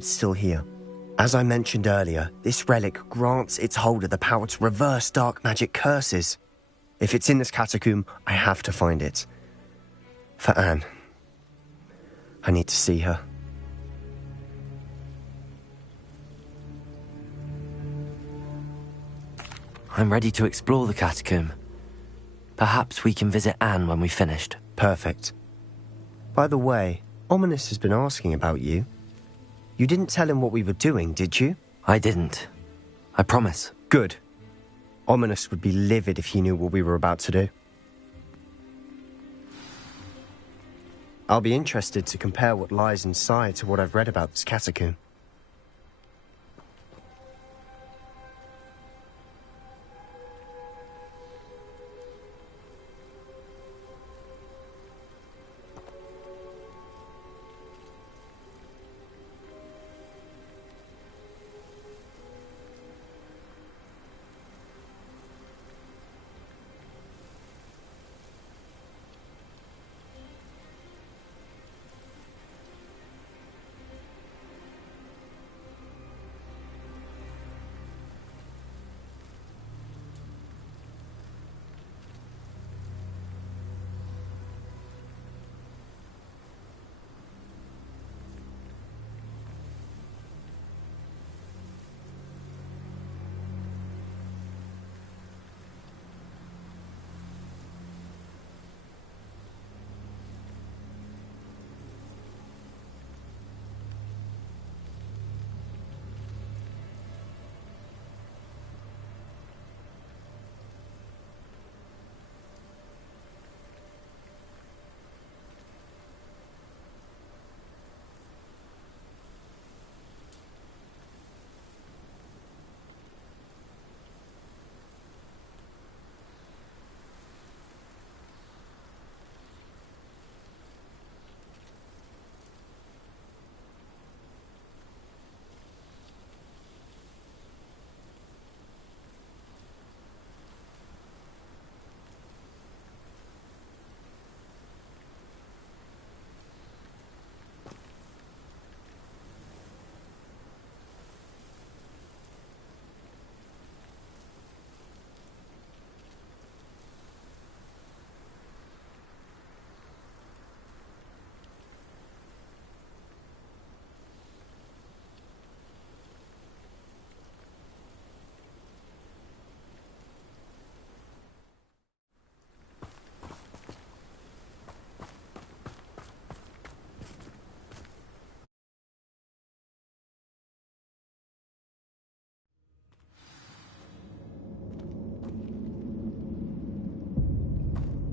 It's still here. As I mentioned earlier, this relic grants its holder the power to reverse dark magic curses. If it's in this catacomb, I have to find it. For Anne. I need to see her. I'm ready to explore the catacomb. Perhaps we can visit Anne when we've finished. Perfect. By the way, Ominous has been asking about you. You didn't tell him what we were doing, did you? I didn't. I promise. Good. Ominous would be livid if he knew what we were about to do. I'll be interested to compare what lies inside to what I've read about this catacomb.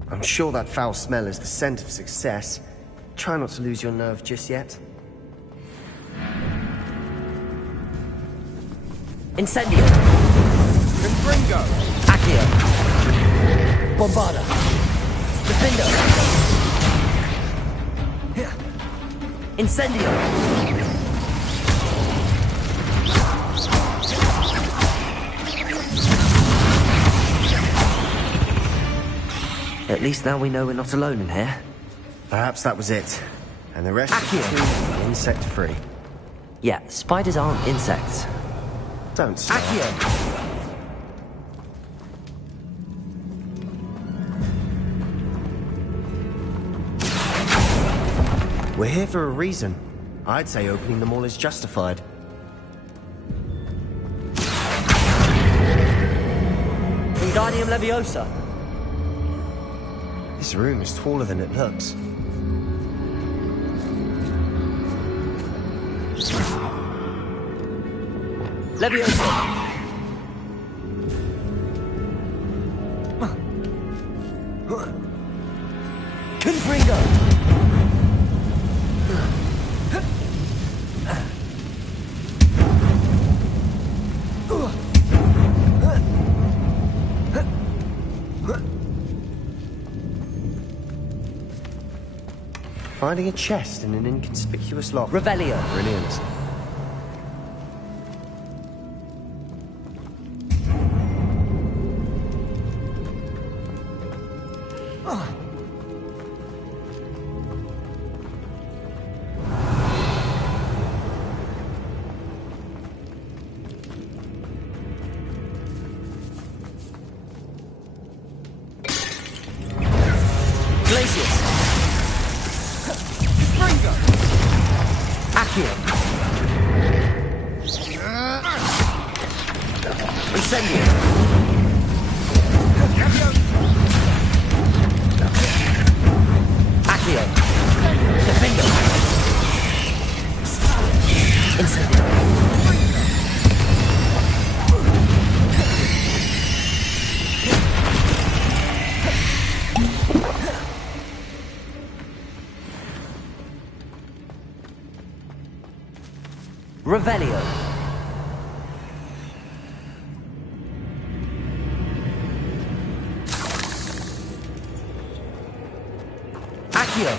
I'm sure that foul smell is the scent of success. Try not to lose your nerve just yet. Incendio! Confringo! Accio! Bombarda! Defendo! Incendio! At least now we know we're not alone in here. Perhaps that was it. And the rest Accio! is insect-free. Yeah, spiders aren't insects. Don't start. Accio! We're here for a reason. I'd say opening them all is justified. Wingardium Leviosa! This room is taller than it looks. Leviosa! Confringo! Finding a chest in an inconspicuous lock. Revelio! Brilliant. Incendio. Accio. Defendo. Incendio. Revelio. Accio.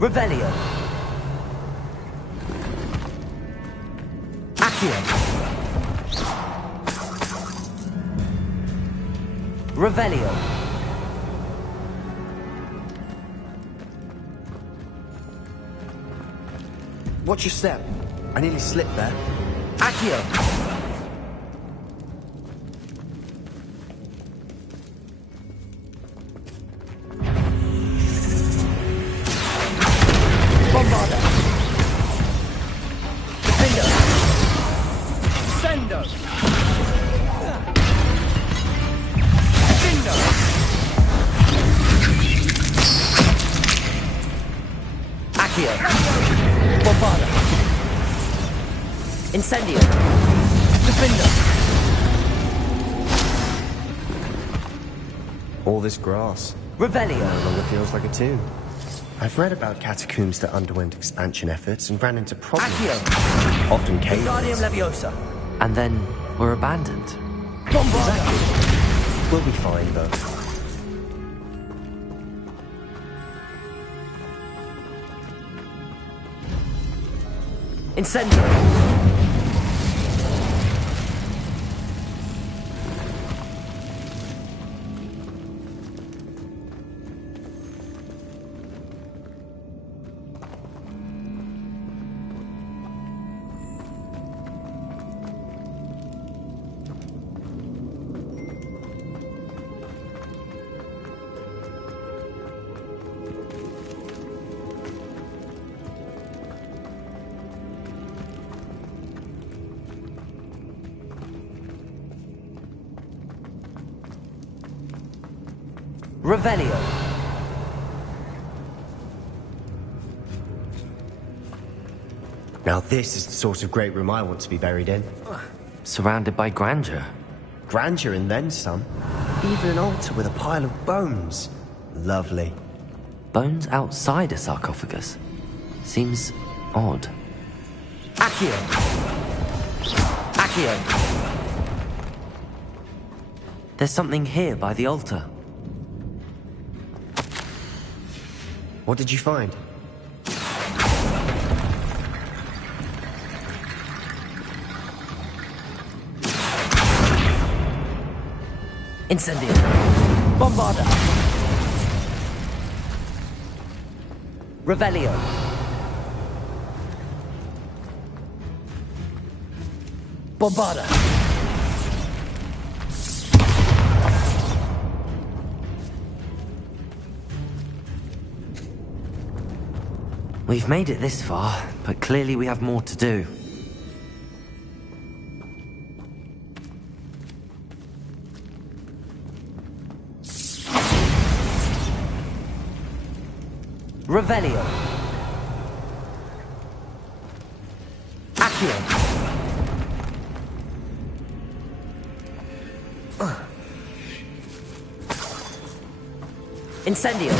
Revelio. Accio. Revelio. Watch your step. I nearly slipped there. Accio. Bombarda. Defendo. Sendo! Findo! Accio. Bombarda. Incendio. Defendo. All this grass Revelio. no longer feels like a tomb. I've read about catacombs that underwent expansion efforts and ran into problems. Accio. Often cave Guardium Leviosa. And then were abandoned. Exactly. We'll be fine, though. Incendio. Revelio. Now this is the sort of great room I want to be buried in. Surrounded by grandeur. Grandeur and then some. Even an altar with a pile of bones. Lovely. Bones outside a sarcophagus. Seems odd. Accio. Accio. There's something here by the altar. What did you find? Incendio. Bombarda. Revelio. Bombarda. We've made it this far, but clearly we have more to do. Revelio. Accio. Incendio.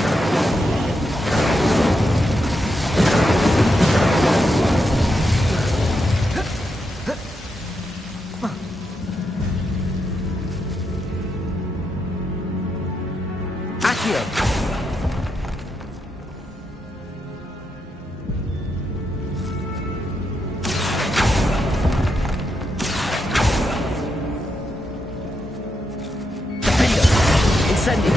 Accio. Defendo. Incendio.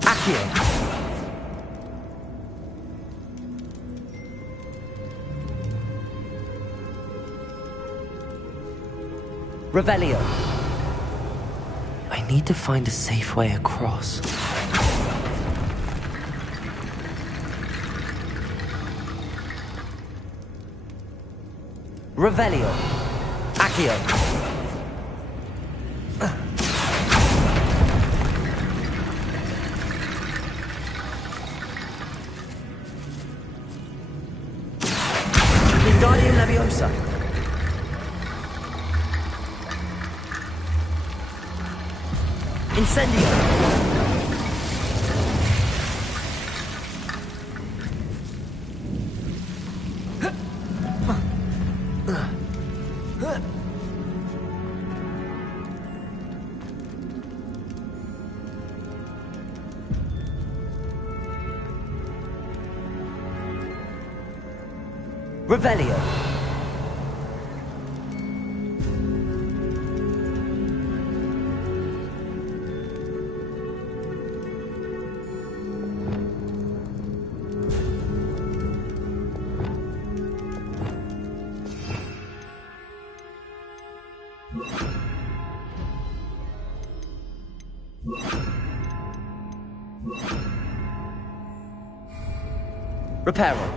Accio. Revelio. I need to find a safe way across. Revelio. Accio. Wingardium Leviosa. Incendio. Revelio. Reparo.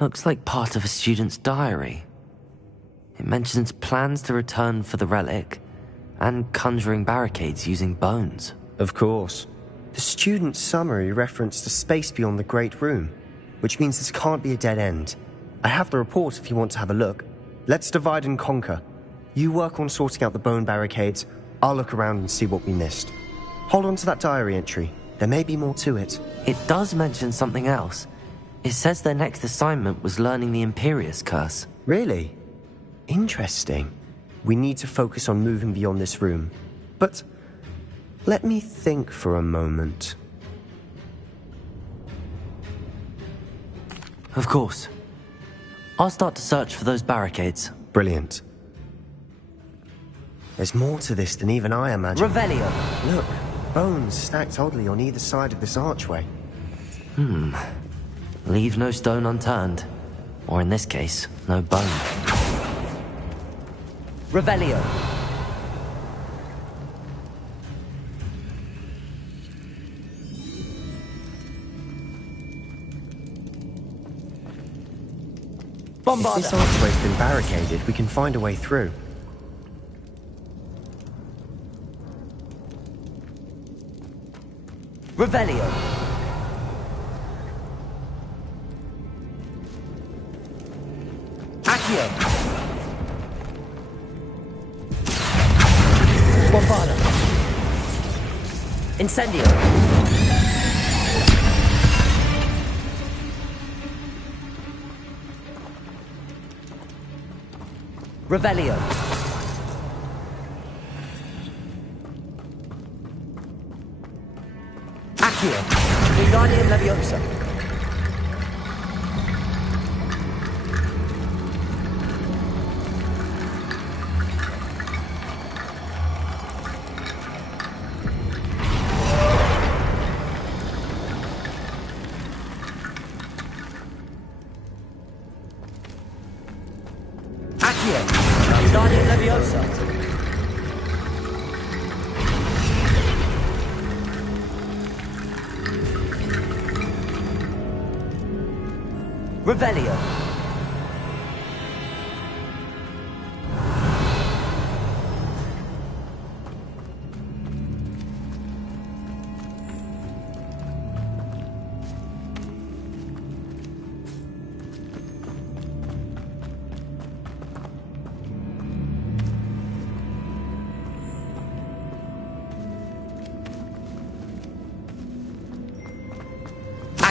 Looks like part of a student's diary. It mentions plans to return for the relic and conjuring barricades using bones. Of course. The student's summary referenced a space beyond the Great Room, which means this can't be a dead end. I have the report if you want to have a look. Let's divide and conquer. You work on sorting out the bone barricades. I'll look around and see what we missed. Hold on to that diary entry. There may be more to it. It does mention something else. It says their next assignment was learning the Imperius Curse. Really? Interesting. We need to focus on moving beyond this room. But let me think for a moment. Of course. I'll start to search for those barricades. Brilliant. There's more to this than even I imagined. Revelio. Look, bones stacked oddly on either side of this archway. Leave no stone unturned. Or in this case, no bone. Revelio. Bombarda. If this archway's been barricaded, we can find a way through. Revelio. Accio. Bombarda. Incendio. Revelio. Accio. Wingardium Leviosa. Accio. Wingardium Leviosa. Revelio.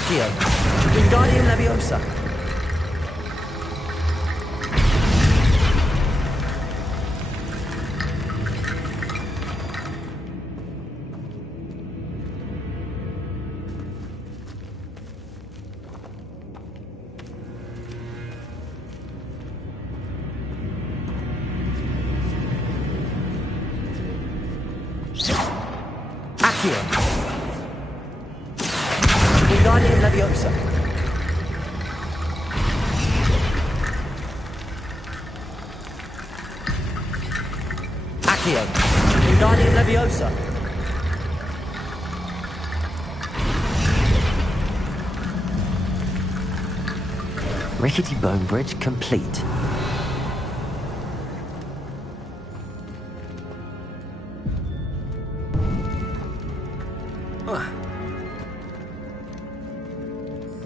Accio. Wingardium Leviosa. Accio. Wingardium Leviosa. Accio. Wingardium Leviosa. Rickety Bone Bridge complete.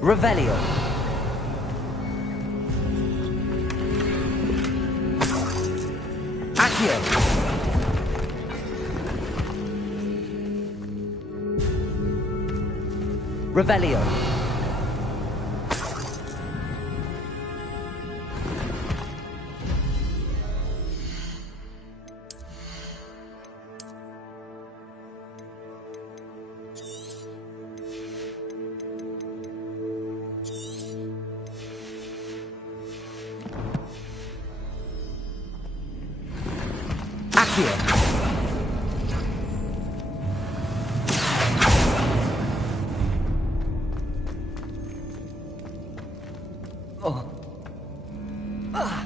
Revelio. Accio. Revelio. Accio. Oh. Ah.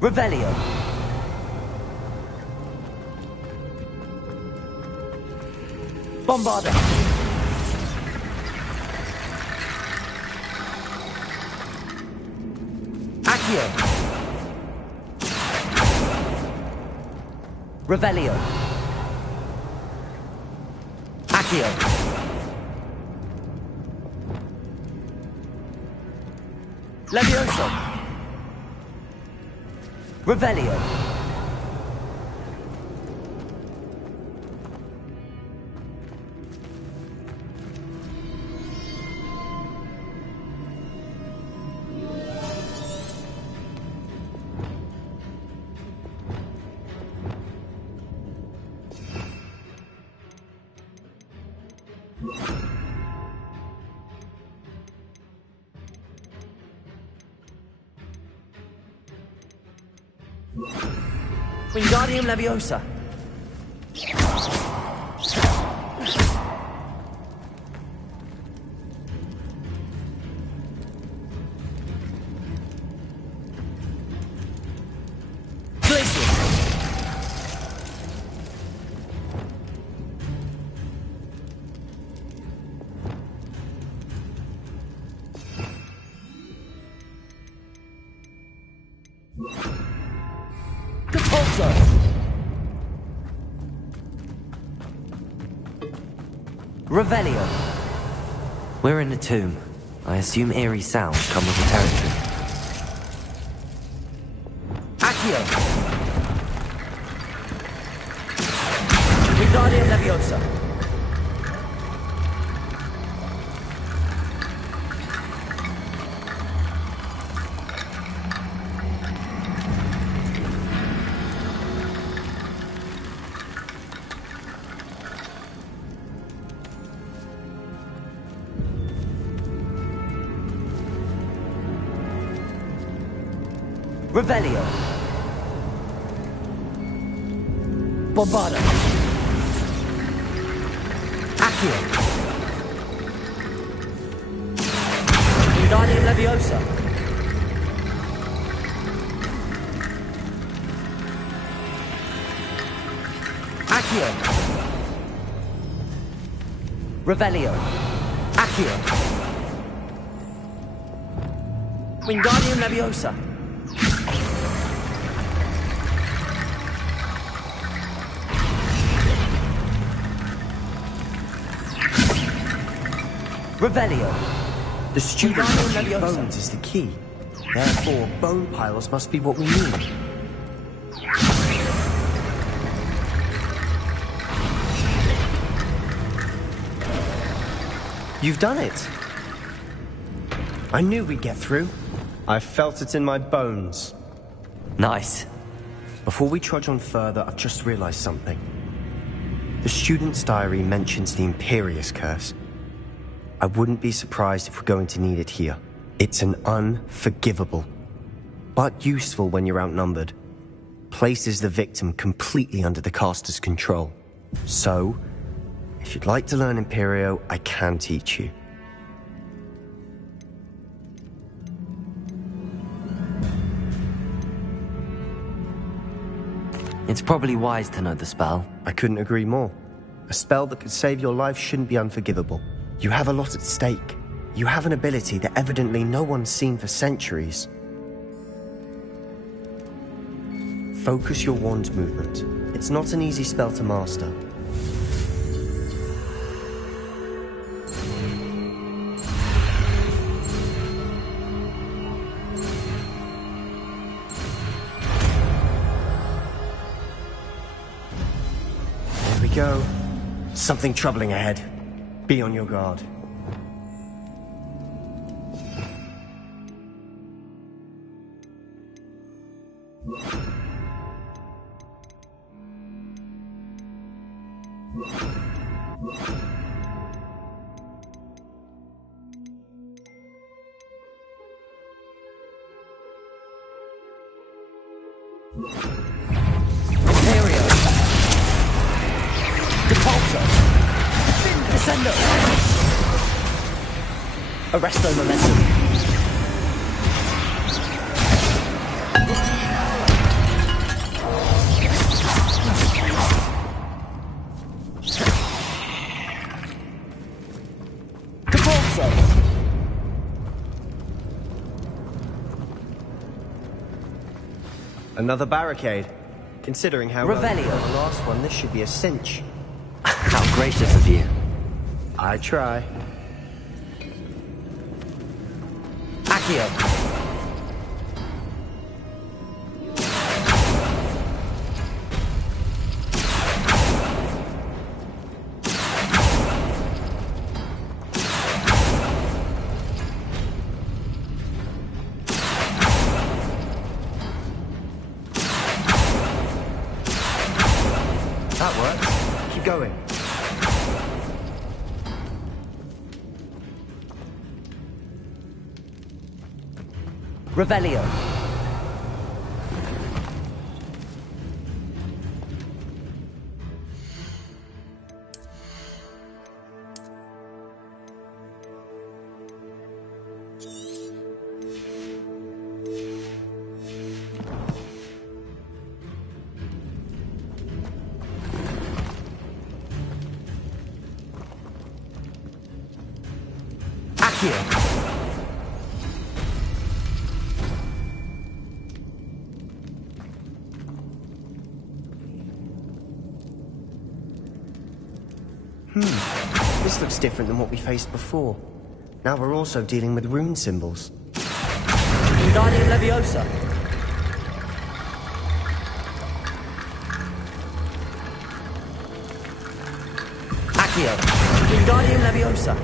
Revelio. Bombarda. Accio. Revelio. Accio. Levioso. Revelio. Wingardium Leviosa. Glacius. Capulso. Revelio. We're in a tomb. I assume eerie sounds come with the territory. Accio. Wingardium Leviosa. Revelio. Bombarda. Accio. Wingardium Leviosa. Accio. Revelio. Accio. Wingardium Leviosa. Revelio. The student mentioned bones is the key. Therefore, bone piles must be what we need. You've done it! I knew we'd get through. I felt it in my bones. Nice. Before we trudge on further, I've just realized something. The student's diary mentions the Imperius curse. I wouldn't be surprised if we're going to need it here. It's an unforgivable, but useful when you're outnumbered. Places the victim completely under the caster's control. So, if you'd like to learn Imperio, I can teach you. It's probably wise to know the spell. I couldn't agree more. A spell that could save your life shouldn't be unforgivable. You have a lot at stake. You have an ability that evidently no one's seen for centuries. Focus your wand movement. It's not an easy spell to master. There we go. Something troubling ahead. Be on your guard. Imperio! Depulso! Descendo! Arresto momentum. Another barricade. Considering how well Revelio. the last one, this should be a cinch. How gracious of you. I try. Accio. That works. Keep going. Revelio. Accio. This looks different than what we faced before. Now we're also dealing with rune symbols. Wingardium Leviosa. Accio. Wingardium Leviosa.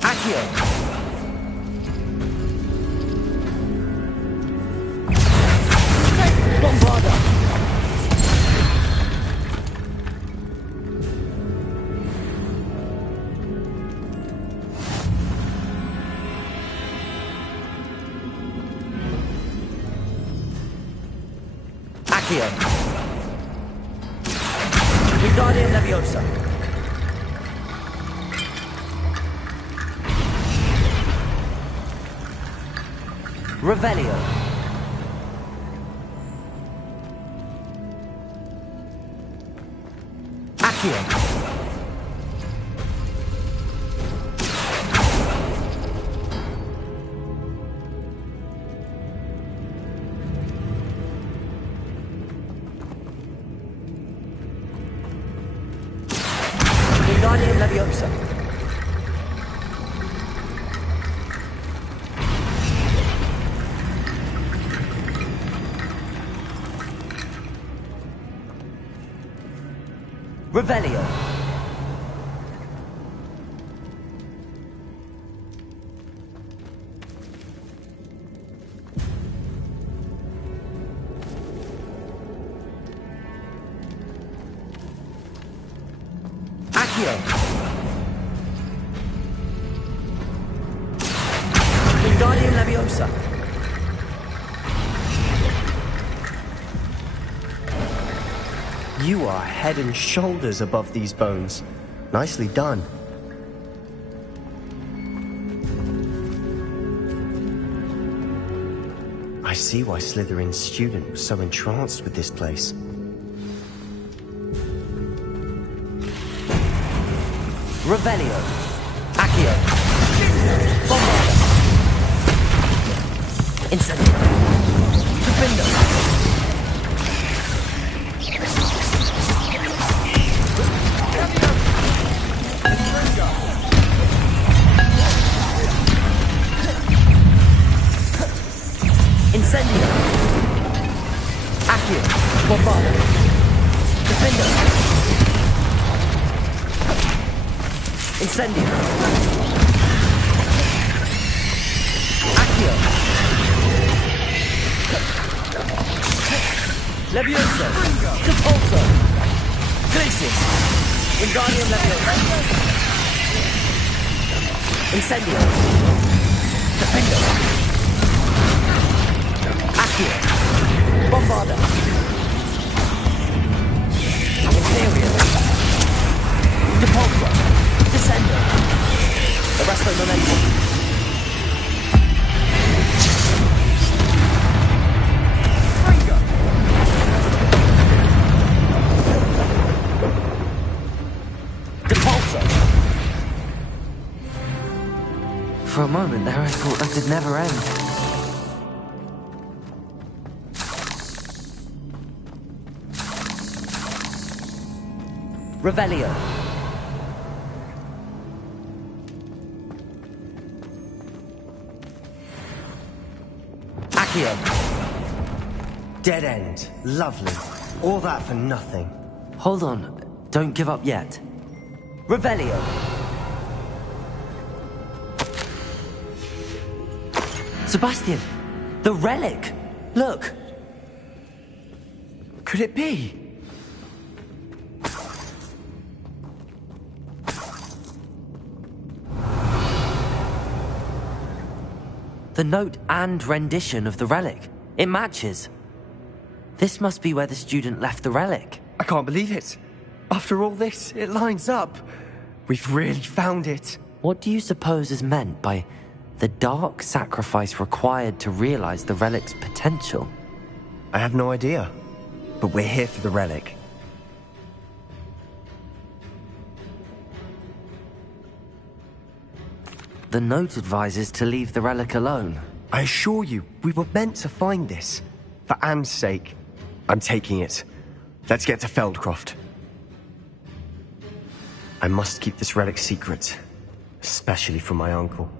Accio. Bombarda. Accio. Wingardium Leviosa. Revelio. Accio. Revelio. Accio. Wingardium Leviosa. You are head and shoulders above these bones. Nicely done. I see why Slytherin's student was so entranced with this place. Revelio. Accio. Bombarda. Incendio. Defendo. Incendio. Accio. Bombarda. Defendo. Incendio. Accio. Levioso. Depulso. Glacius. Wingardium Leviosa. Incendio. Defendo. Accio. Bombarda. Inferio. Depulso. Descendo. Arresto momentum. Depulso. For a moment there, I thought that could never end. Revelio. Accio. Dead end. Lovely. All that for nothing. Hold on. Don't give up yet. Revelio. Sebastian! The relic! Look! Could it be? The note and rendition of the relic. It matches. This must be where the student left the relic. I can't believe it. After all this, it lines up. We've really found it. What do you suppose is meant by the dark sacrifice required to realize the relic's potential? I have no idea. But we're here for the relic. The note advises to leave the relic alone. I assure you, we were meant to find this. For Anne's sake. I'm taking it. Let's get to Feldcroft. I must keep this relic secret. Especially from my uncle.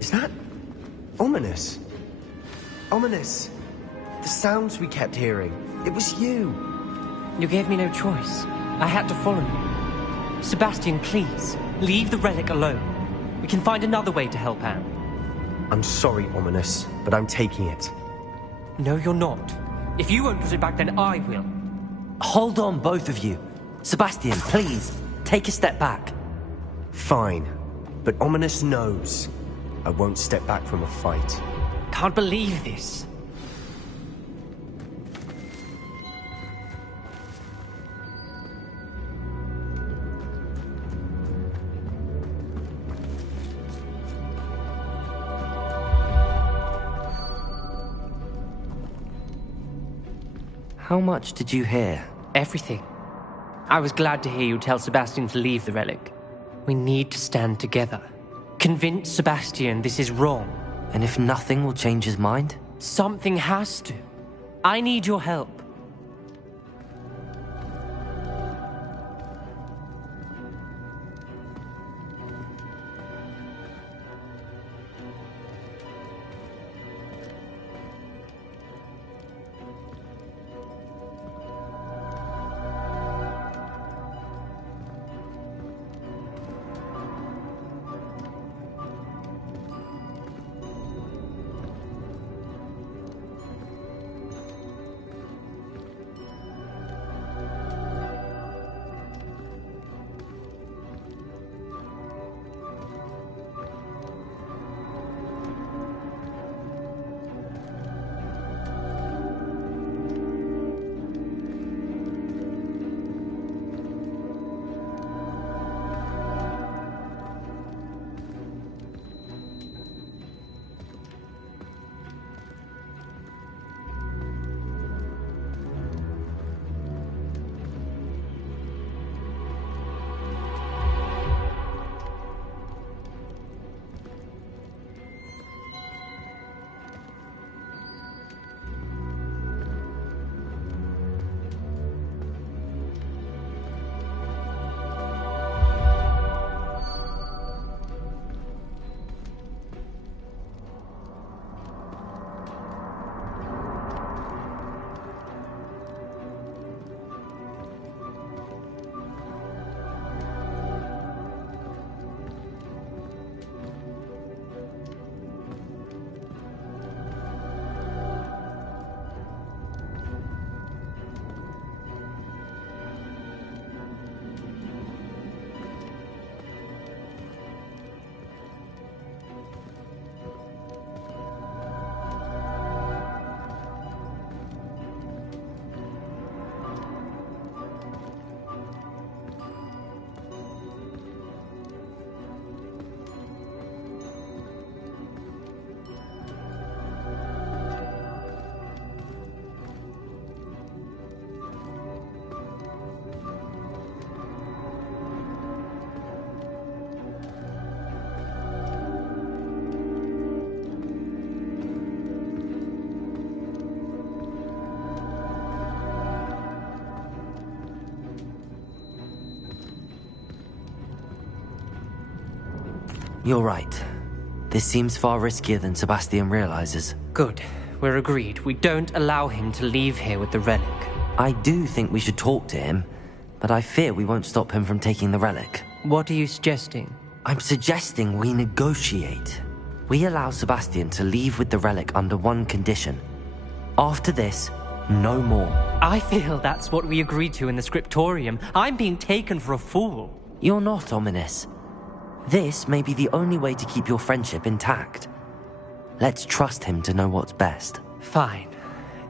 Is that ominous? Ominous! The sounds we kept hearing. It was you. You gave me no choice. I had to follow you. Sebastian, please, leave the relic alone. We can find another way to help Anne. I'm sorry, Ominous, but I'm taking it. No, you're not. If you won't put it back, then I will. Hold on, both of you. Sebastian, please, take a step back. Fine, but Ominous knows I won't step back from a fight. Can't believe this. How much did you hear? Everything. I was glad to hear you tell Sebastian to leave the relic. We need to stand together. Convince Sebastian this is wrong. And if nothing will change his mind? Something has to. I need your help. You're right. This seems far riskier than Sebastian realizes. Good. We're agreed. We don't allow him to leave here with the relic. I do think we should talk to him, but I fear we won't stop him from taking the relic. What are you suggesting? I'm suggesting we negotiate. We allow Sebastian to leave with the relic under one condition. After this, no more. I feel that's what we agreed to in the scriptorium. I'm being taken for a fool. You're not, Ominous. This may be the only way to keep your friendship intact. Let's trust him to know what's best. Fine.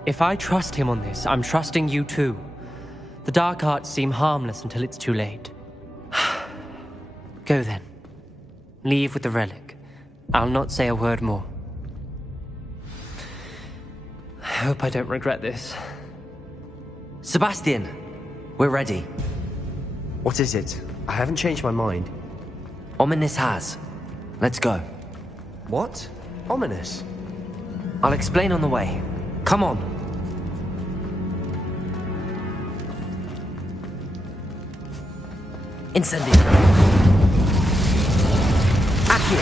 If I trust him on this, I'm trusting you too. The dark arts seem harmless until it's too late. Go then. Leave with the relic. I'll not say a word more. I hope I don't regret this. Sebastian, we're ready. What is it? I haven't changed my mind. Ominous has. Let's go. What? Ominous? I'll explain on the way. Come on. Incendio. Accio.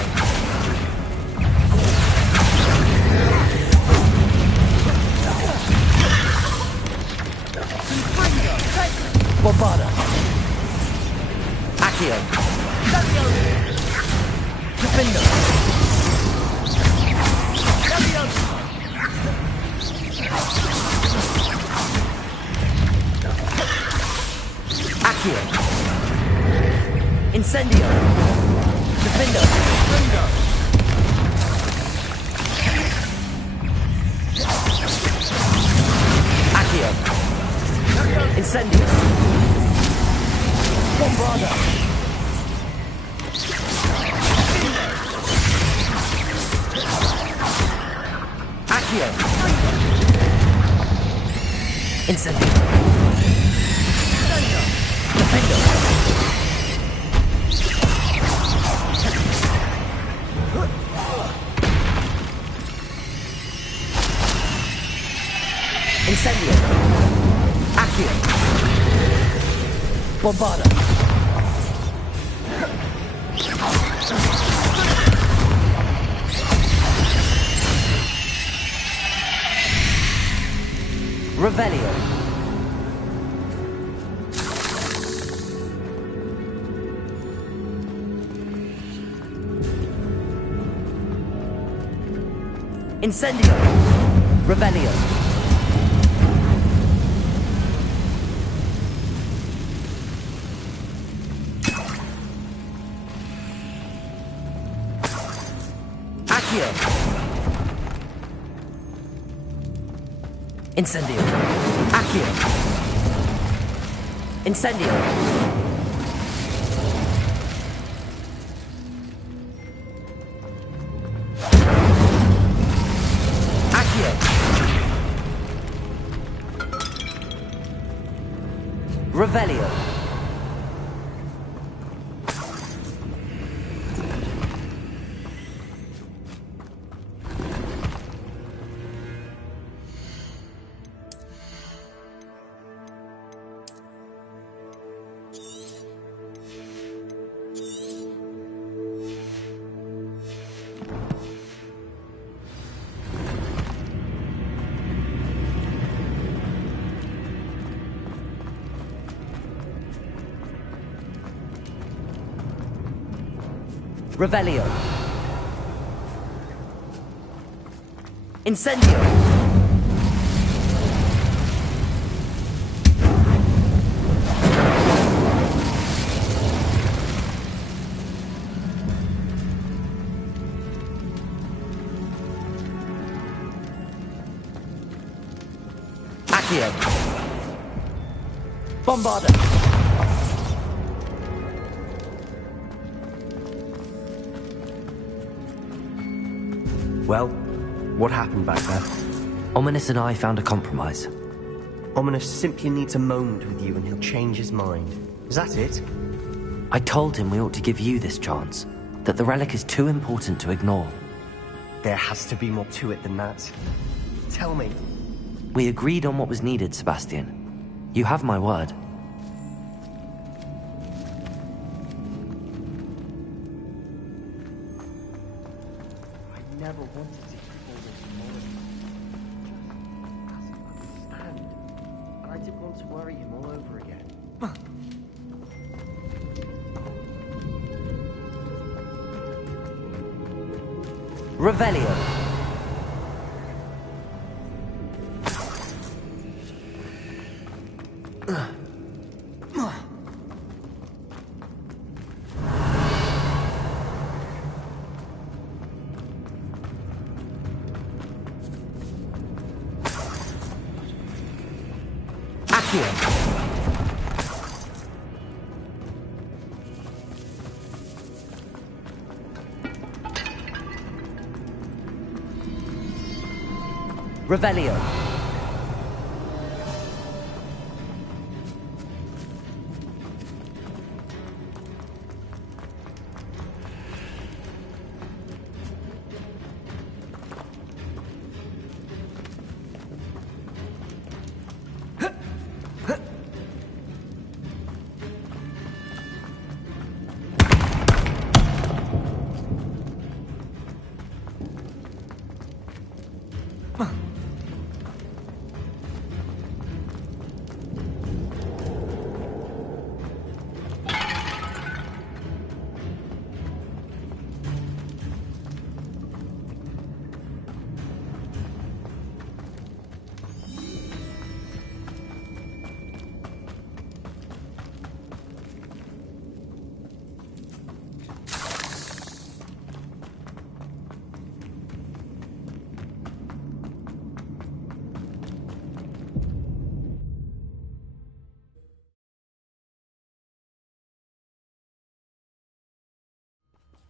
Bombarda. Accio. Defender. Accio. Incendio. Defender. Accio. Incendio. Bombarda. Accio. Incendio. Defender. Incendio. Accio. Bombarda. Revelio. Incendio. Revelio. Accio. Incendio. Accio. Incendio. Accio. Revelio. Revelio. Incendio. Accio. Bombarda. Well, what happened back there? Ominous and I found a compromise. Ominous simply needs a moment with you and he'll change his mind. Is that it? I told him we ought to give you this chance, that the relic is too important to ignore. There has to be more to it than that. Tell me. We agreed on what was needed, Sebastian. You have my word. I never wanted it before this morning. Understand. And I didn't want to worry him all over again. Revelio. Accio. Revelio.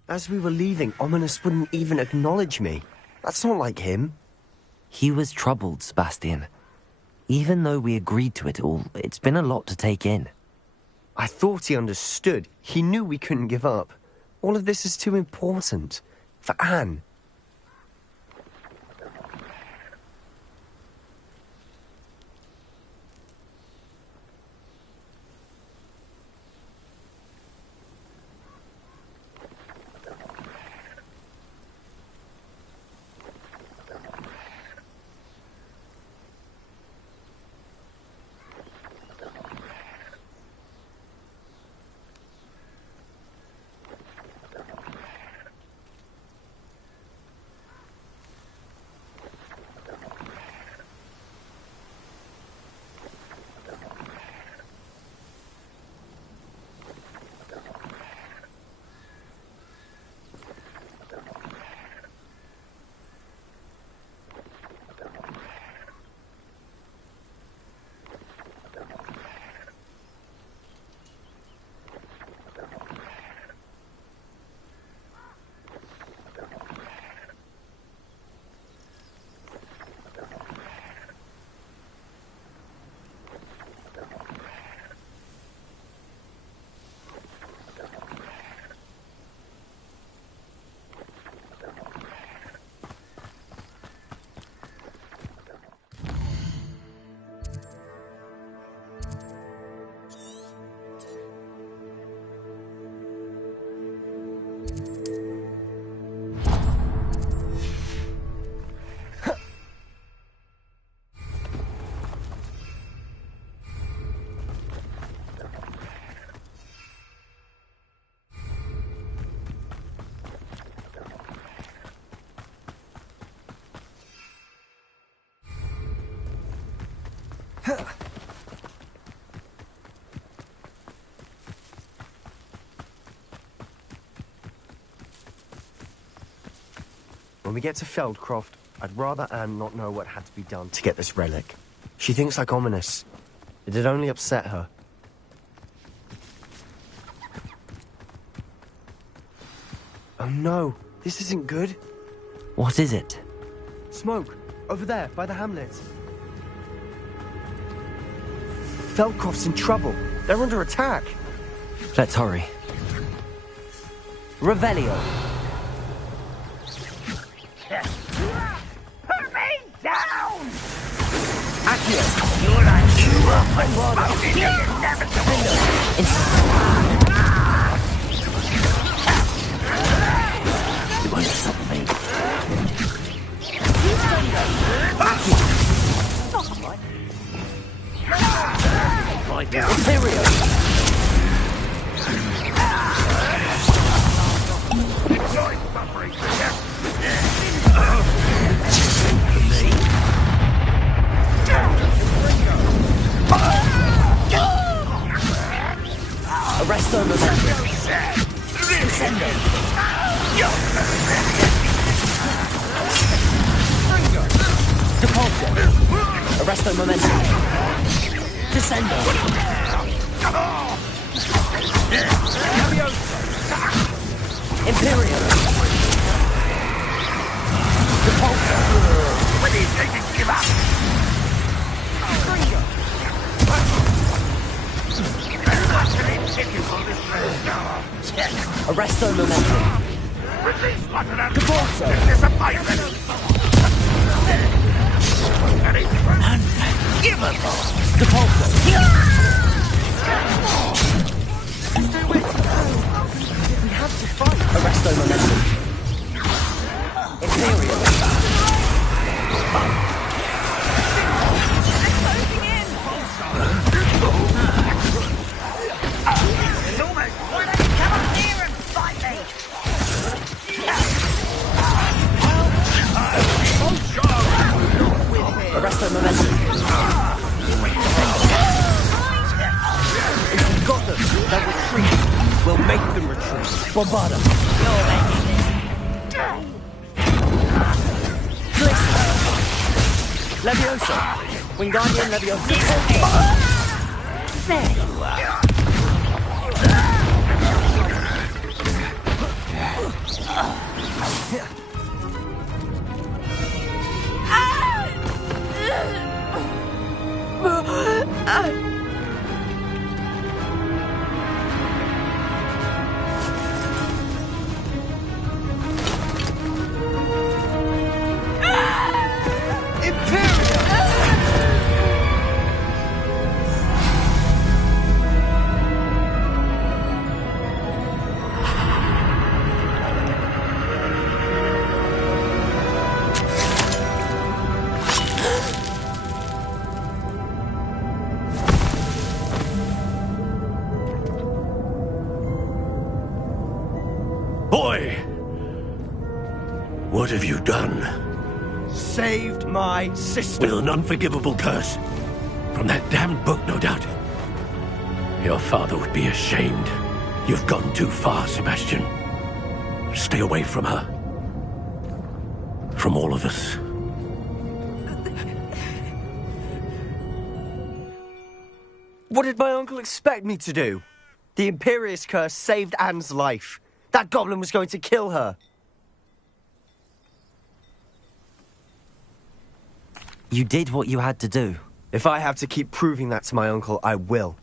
As we were leaving, Ominous wouldn't even acknowledge me. That's not like him. He was troubled, Sebastian. Even though we agreed to it all, it's been a lot to take in. I thought he understood. He knew we couldn't give up. All of this is too important. For Anne. When we get to Feldcroft, I'd rather Anne not know what had to be done to get this relic. She thinks like Ominous. It'd only upset her. Oh no, this isn't good. What is it? Smoke, over there, by the hamlet. Feldcroft's in trouble. They're under attack. Let's hurry. Revelio. Put me down! Accio. You're like you up and smoking the inevitable! You won't stop me. Imperial. Enjoy suffering, Arresto momentum. Descendo. Depulso. Arresto momentum. Descendo. Imperial. Depulso. When he's going to give up. Arresto momentum. Release button and Depulso. disappointment. Unforgivable. Depulso. We have to fight. Arresto momentum. Imperial. It's almost why don't you come up here and fight me? Arresto momentum. If we've got them, they'll retreat. We'll make them retreat. Bombarda. Listen. Leviosa. Wingardium Leviosa. There you are. Boy! What have you done? Saved my sister. With an unforgivable curse. From that damned book, no doubt. Your father would be ashamed. You've gone too far, Sebastian. Stay away from her. From all of us. What did my uncle expect me to do? The Imperious curse saved Anne's life. That goblin was going to kill her. You did what you had to do. If I have to keep proving that to my uncle, I will.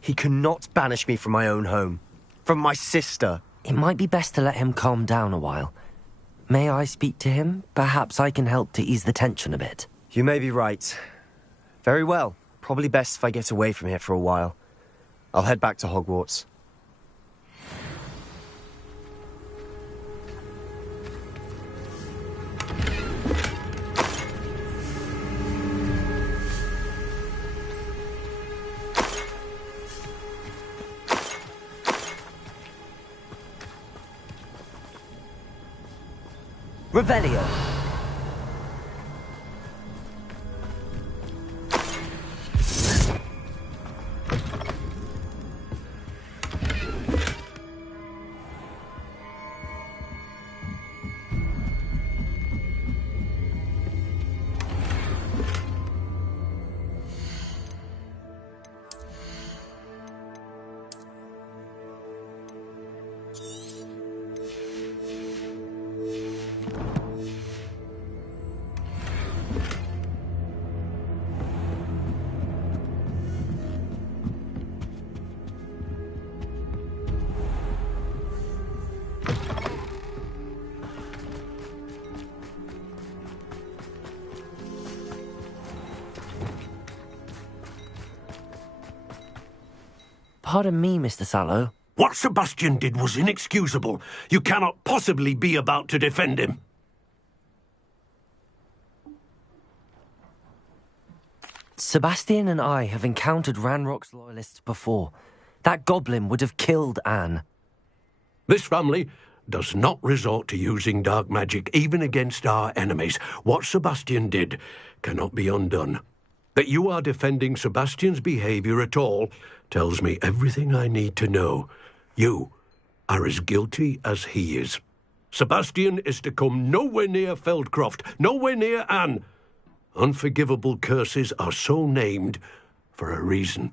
He cannot banish me from my own home. From my sister. It might be best to let him calm down a while. May I speak to him? Perhaps I can help to ease the tension a bit. You may be right. Very well. Probably best if I get away from here for a while. I'll head back to Hogwarts. Revelio. Pardon me, Mr. Sallow. What Sebastian did was inexcusable. You cannot possibly be about to defend him. Sebastian and I have encountered Ranrock's loyalists before. That goblin would have killed Anne. This family does not resort to using dark magic even against our enemies. What Sebastian did cannot be undone. That you are defending Sebastian's behavior at all tells me everything I need to know. You are as guilty as he is. Sebastian is to come nowhere near Feldcroft, nowhere near Anne. Unforgivable curses are so named for a reason.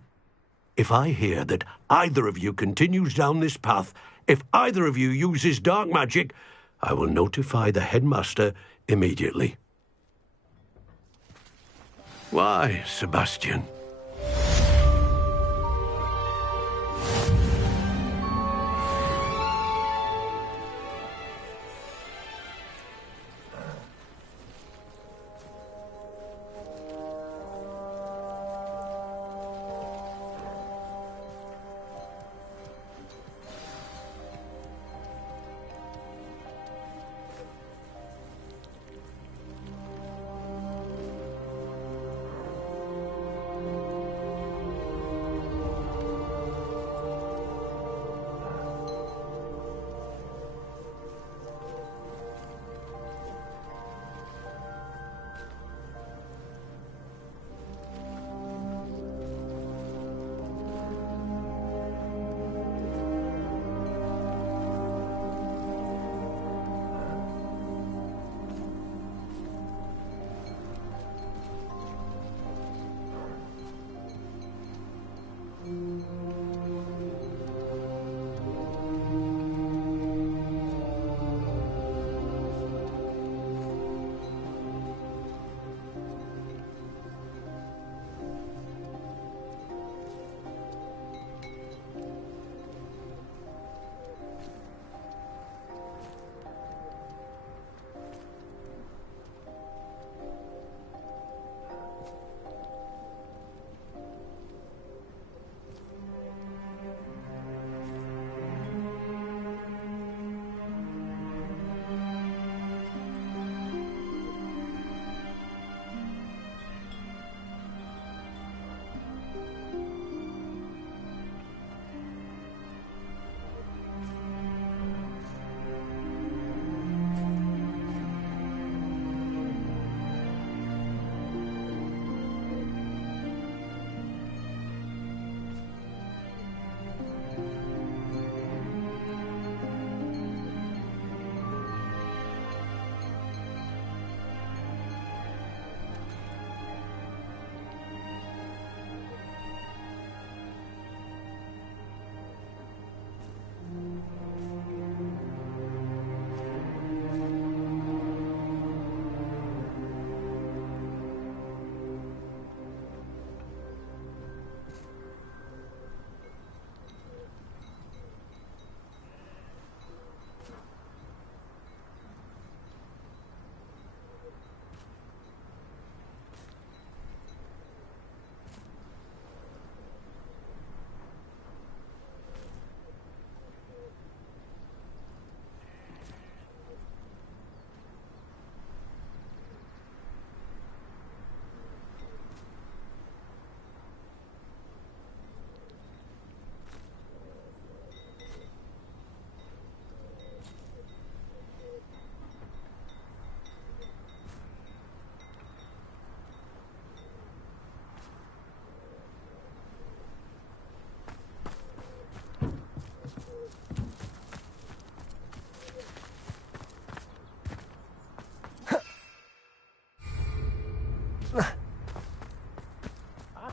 If I hear that either of you continues down this path, if either of you uses dark magic, I will notify the headmaster immediately. Why, Sebastian?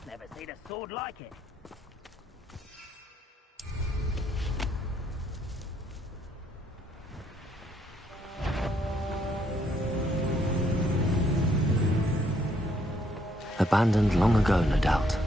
Never seen a sword like it. Abandoned long ago, no doubt.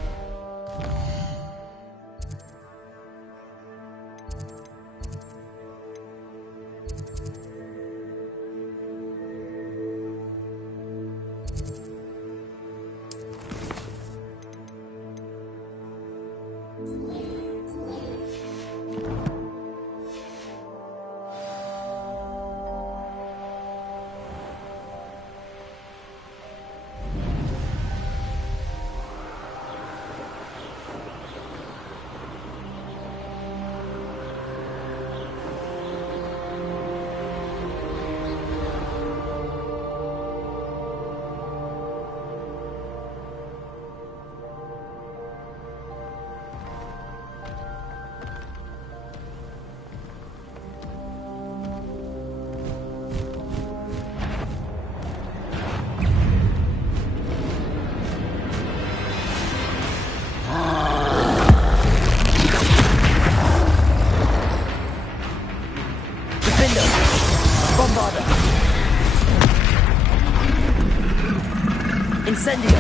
Incendio!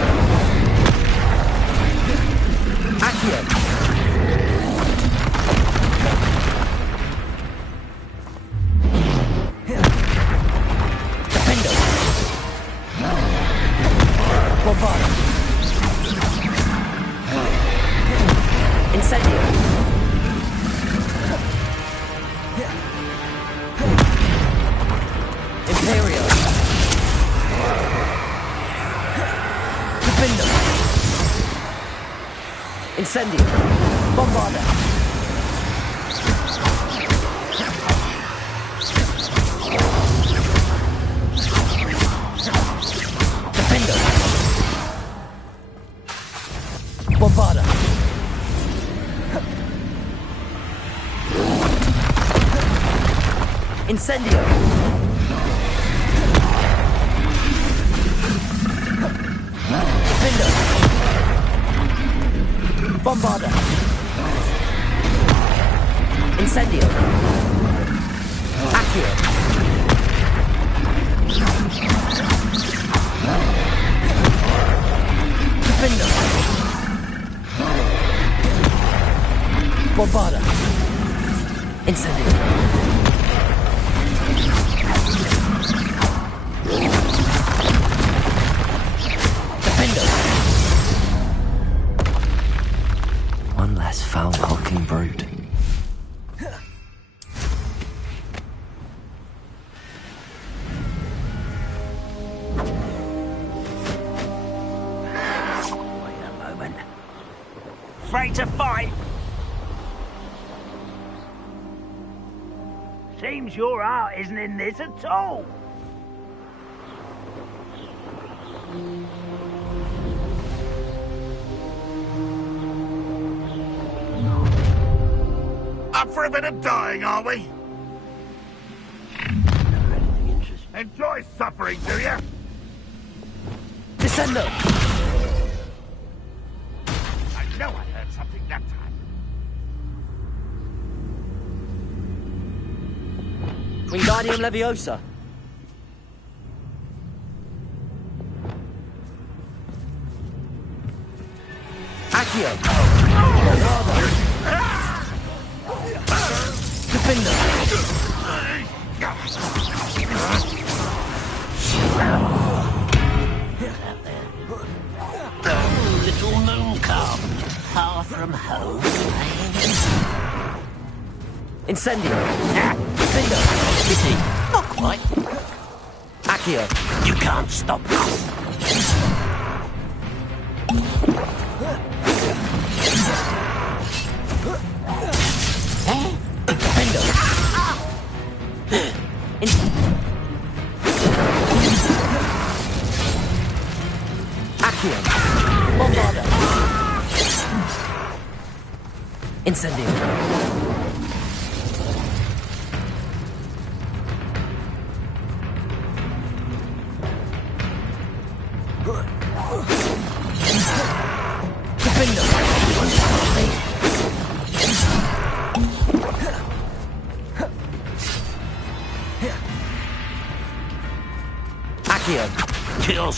Accio! Defendo! Bombardo! Incendio! Imperio! Defendo! Incendio! Bombarda! Defendo! Bombarda! Incendio! Defendo! Bombarda! Incendio! Accio! Defendo! Bombarda! Incendio! Defendo! One less foul-hulking brute. Wait a moment. Afraid to fight? Seems your heart isn't in this at all. Up for a bit of dying, are we? Anything interesting? Enjoy suffering, do you? Descendo! I know I heard something that time. Wingardium Leviosa! Accio! Defendo! Little moon calf, far from home. Incendio! Defendo! Pity, not quite. Accio! You can't stop us. Defendo! Accio! Bombarda! Incendio!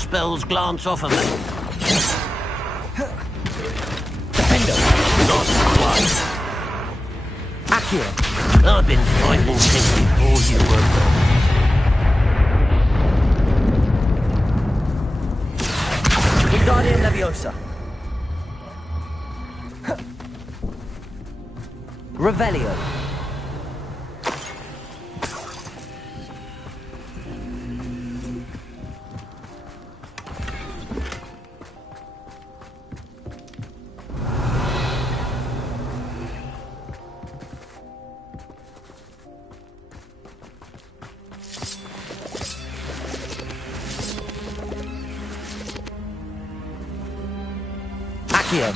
spells glance off of me. Defender. Not quite. Accio. I've been fighting since before you were born. Wingardium Leviosa. Revelio. Accio.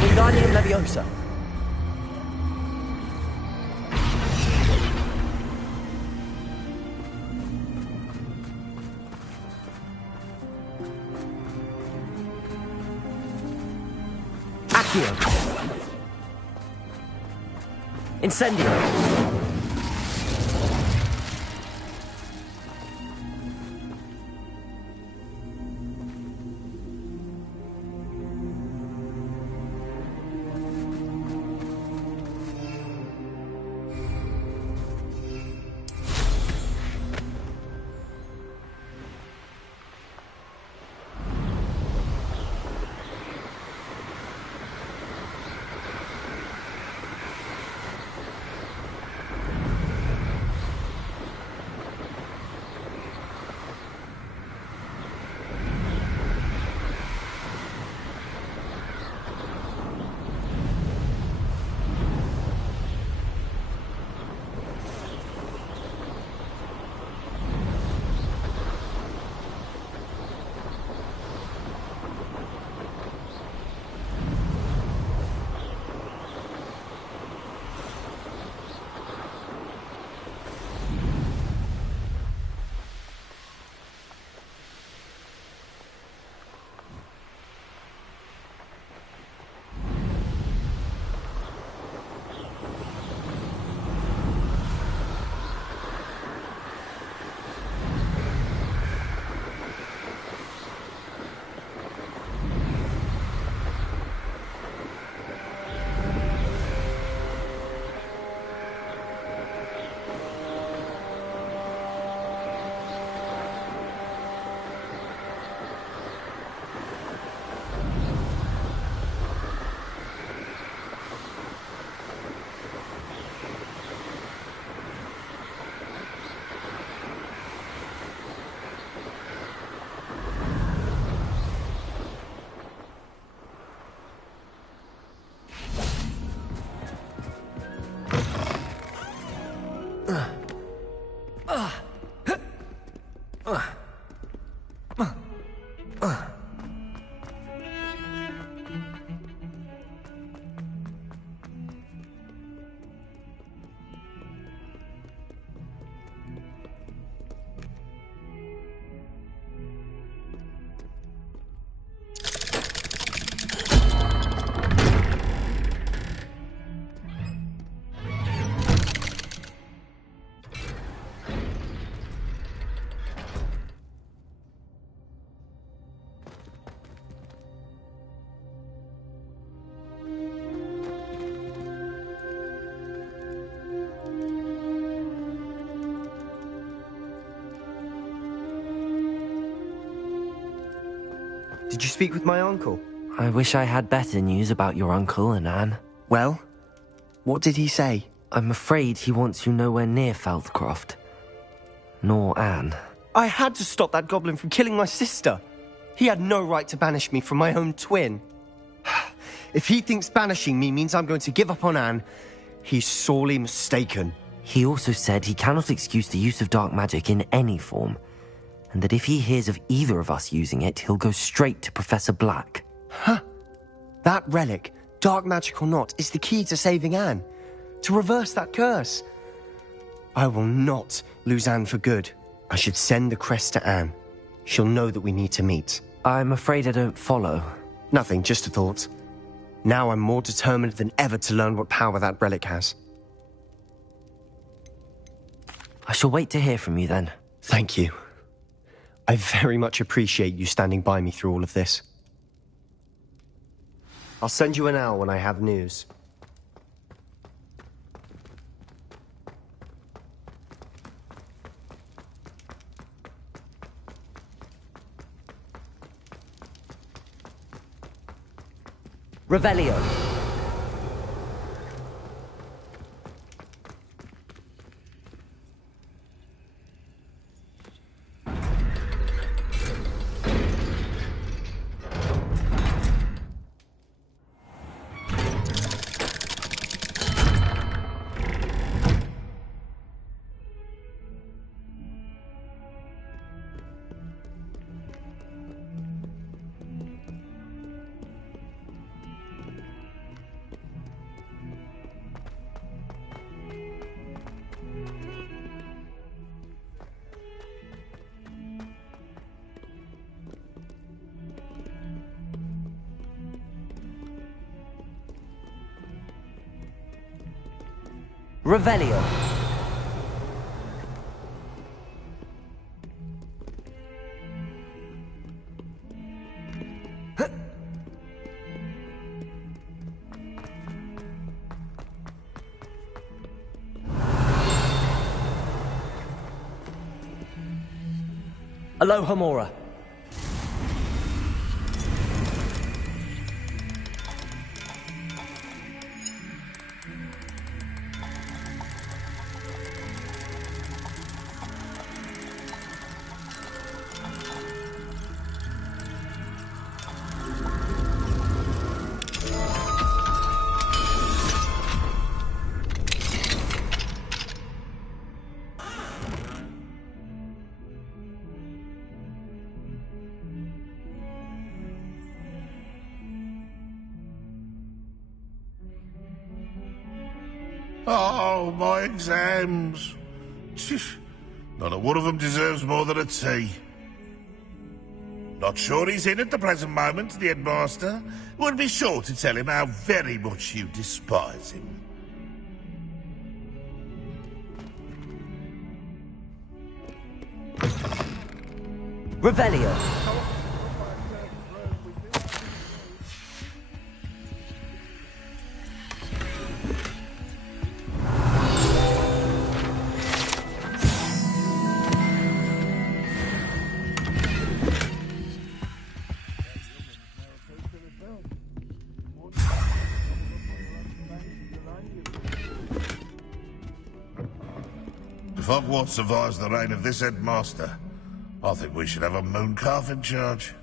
Wingardium Leviosa. Accio. Incendio. Did you speak with my uncle? I wish I had better news about your uncle and Anne. Well, what did he say? I'm afraid he wants you nowhere near Feldcroft. Nor Anne. I had to stop that goblin from killing my sister. He had no right to banish me from my own twin. If he thinks banishing me means I'm going to give up on Anne, he's sorely mistaken. He also said he cannot excuse the use of dark magic in any form, and that if he hears of either of us using it, he'll go straight to Professor Black. Huh? That relic, dark magic or not, is the key to saving Anne. To reverse that curse. I will not lose Anne for good. I should send the crest to Anne. She'll know that we need to meet. I'm afraid I don't follow. Nothing, just a thought. Now I'm more determined than ever to learn what power that relic has. I shall wait to hear from you then. Thank you. I very much appreciate you standing by me through all of this. I'll send you an owl when I have news. Revelio. Revelio. Aloha Mora. Oh, my exams. Not a one of them deserves more than a tea. Not sure he's in at the present moment, the headmaster. Would be sure to tell him how very much you despise him. Revelio. If Hogwarts survives the reign of this headmaster, I think we should have a mooncalf in charge.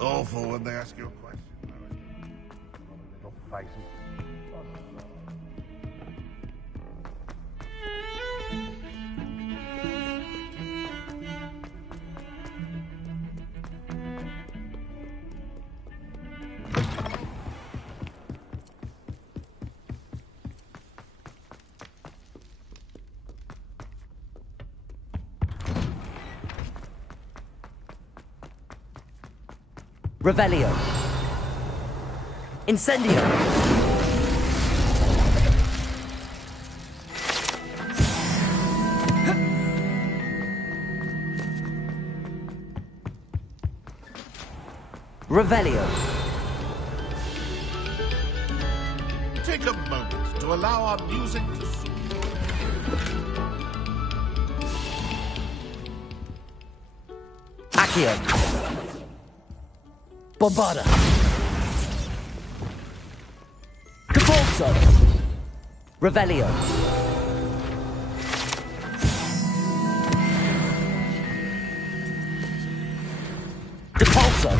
Awful when they ask you a question. Little faces. Revelio. Incendio. Revelio. Take a moment to allow our music to soothe. Accio. Bombarda. Depulso. Revelio. Depulso.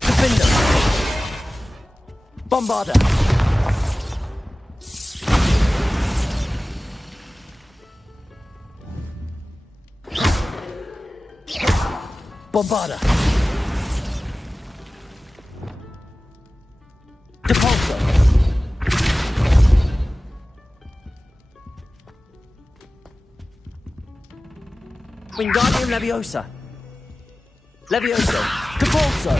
Defender. Bombarda. Bombarda. Depulso. Wingardium Leviosa. Levioso. Depulso.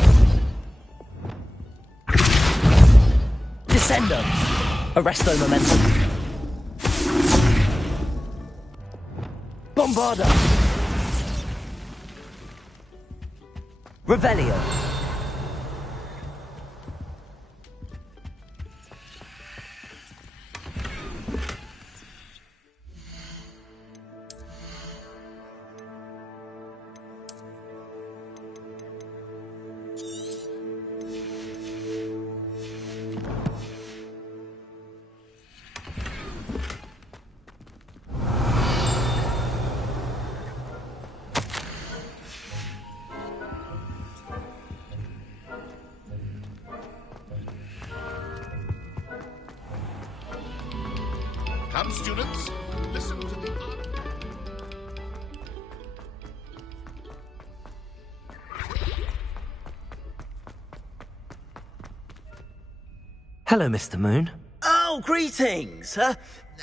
Descendo. Arresto Momentum. Bombarda. Revelio. Come, students, listen to the... Hello, Mr. Moon. Oh, greetings.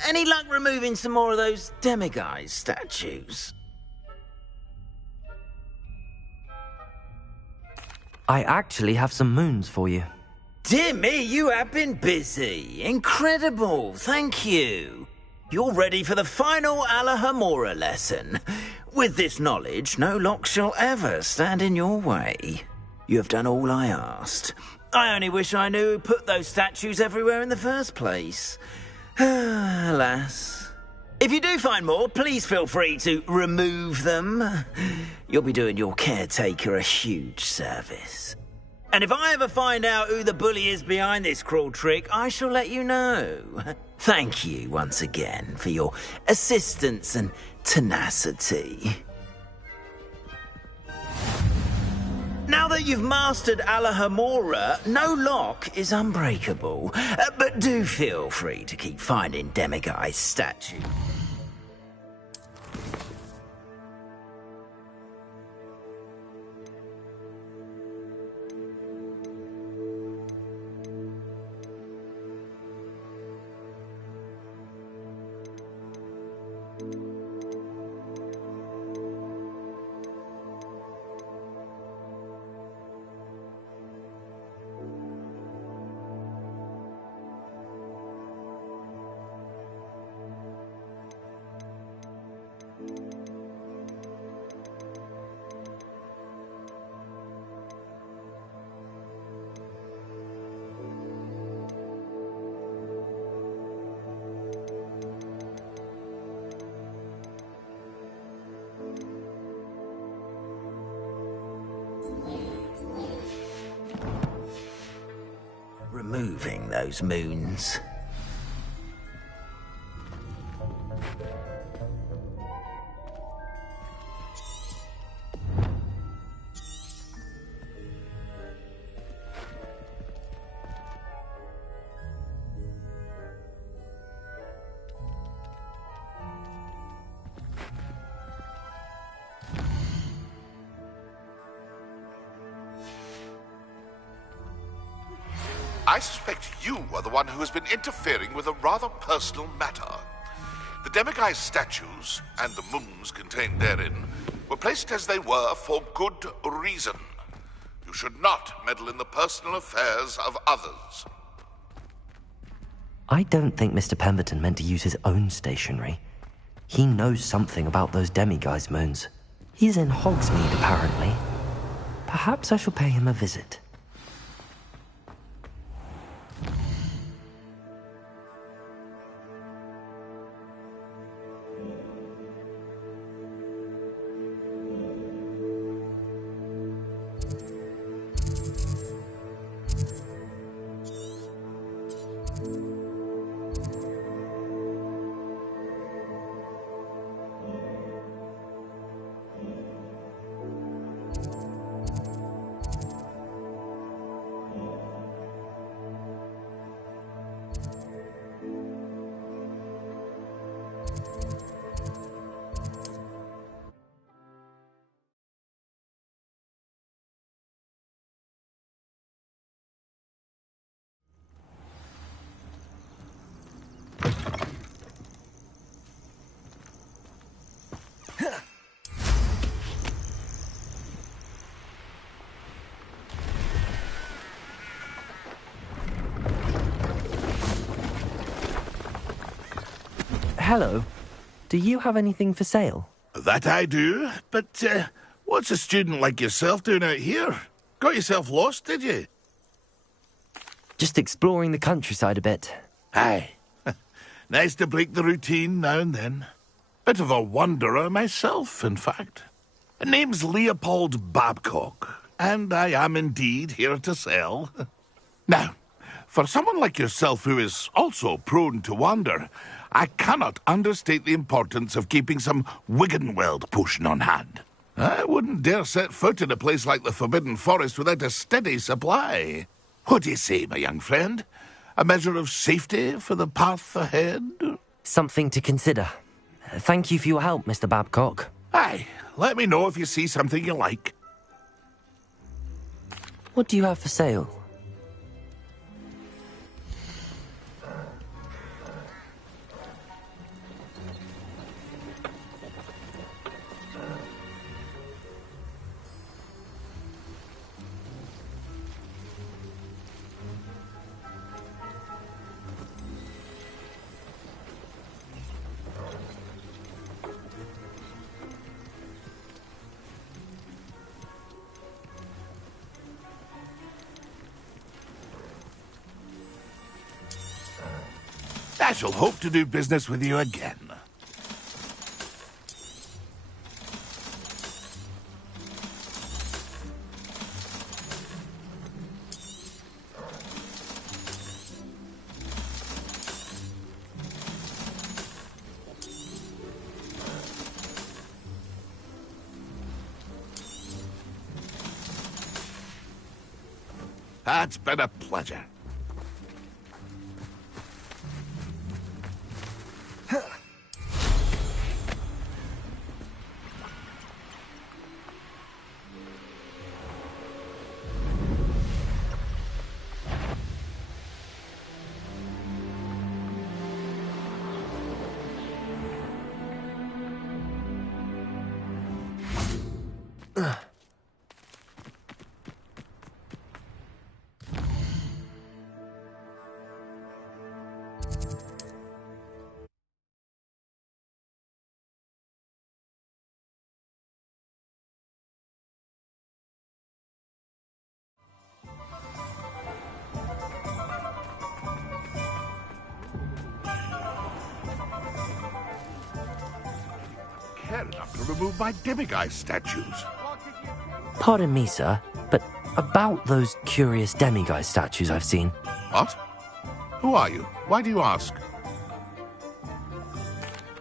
Any luck removing some more of those demiguise statues? I actually have some moons for you. Dear me, you have been busy. Incredible, thank you. You're ready for the final Alahomora lesson. With this knowledge, no lock shall ever stand in your way. You have done all I asked. I only wish I knew who put those statues everywhere in the first place. Alas. If you do find more, please feel free to remove them. You'll be doing your caretaker a huge service. And if I ever find out who the bully is behind this cruel trick, I shall let you know. Thank you once again for your assistance and tenacity. Now that you've mastered Alahomora, no lock is unbreakable. But do feel free to keep finding demiguise statues. Removing those moons. I suspect you are the one who has been interfering with a rather personal matter. The demiguise statues, and the moons contained therein, were placed as they were for good reason. You should not meddle in the personal affairs of others. I don't think Mr. Pemberton meant to use his own stationery. He knows something about those demiguise moons. He's in Hogsmeade, apparently. Perhaps I shall pay him a visit. Hello. Do you have anything for sale? That I do, but what's a student like yourself doing out here? Got yourself lost, did you? Just exploring the countryside a bit. Aye. Nice to break the routine now and then. Bit of a wanderer myself, in fact. Name's Leopold Babcock, and I am indeed here to sell. Now, for someone like yourself who is also prone to wander, I cannot understate the importance of keeping some Wiggenweld potion on hand. I wouldn't dare set foot in a place like the Forbidden Forest without a steady supply. What do you say, my young friend? A measure of safety for the path ahead? Something to consider. Thank you for your help, Mr. Babcock. Aye, let me know if you see something you like. What do you have for sale? I shall hope to do business with you again. It's been a pleasure. Care enough to remove my demiguise statues. Pardon me, sir, but about those curious demiguise statues I've seen. What? Who are you? Why do you ask?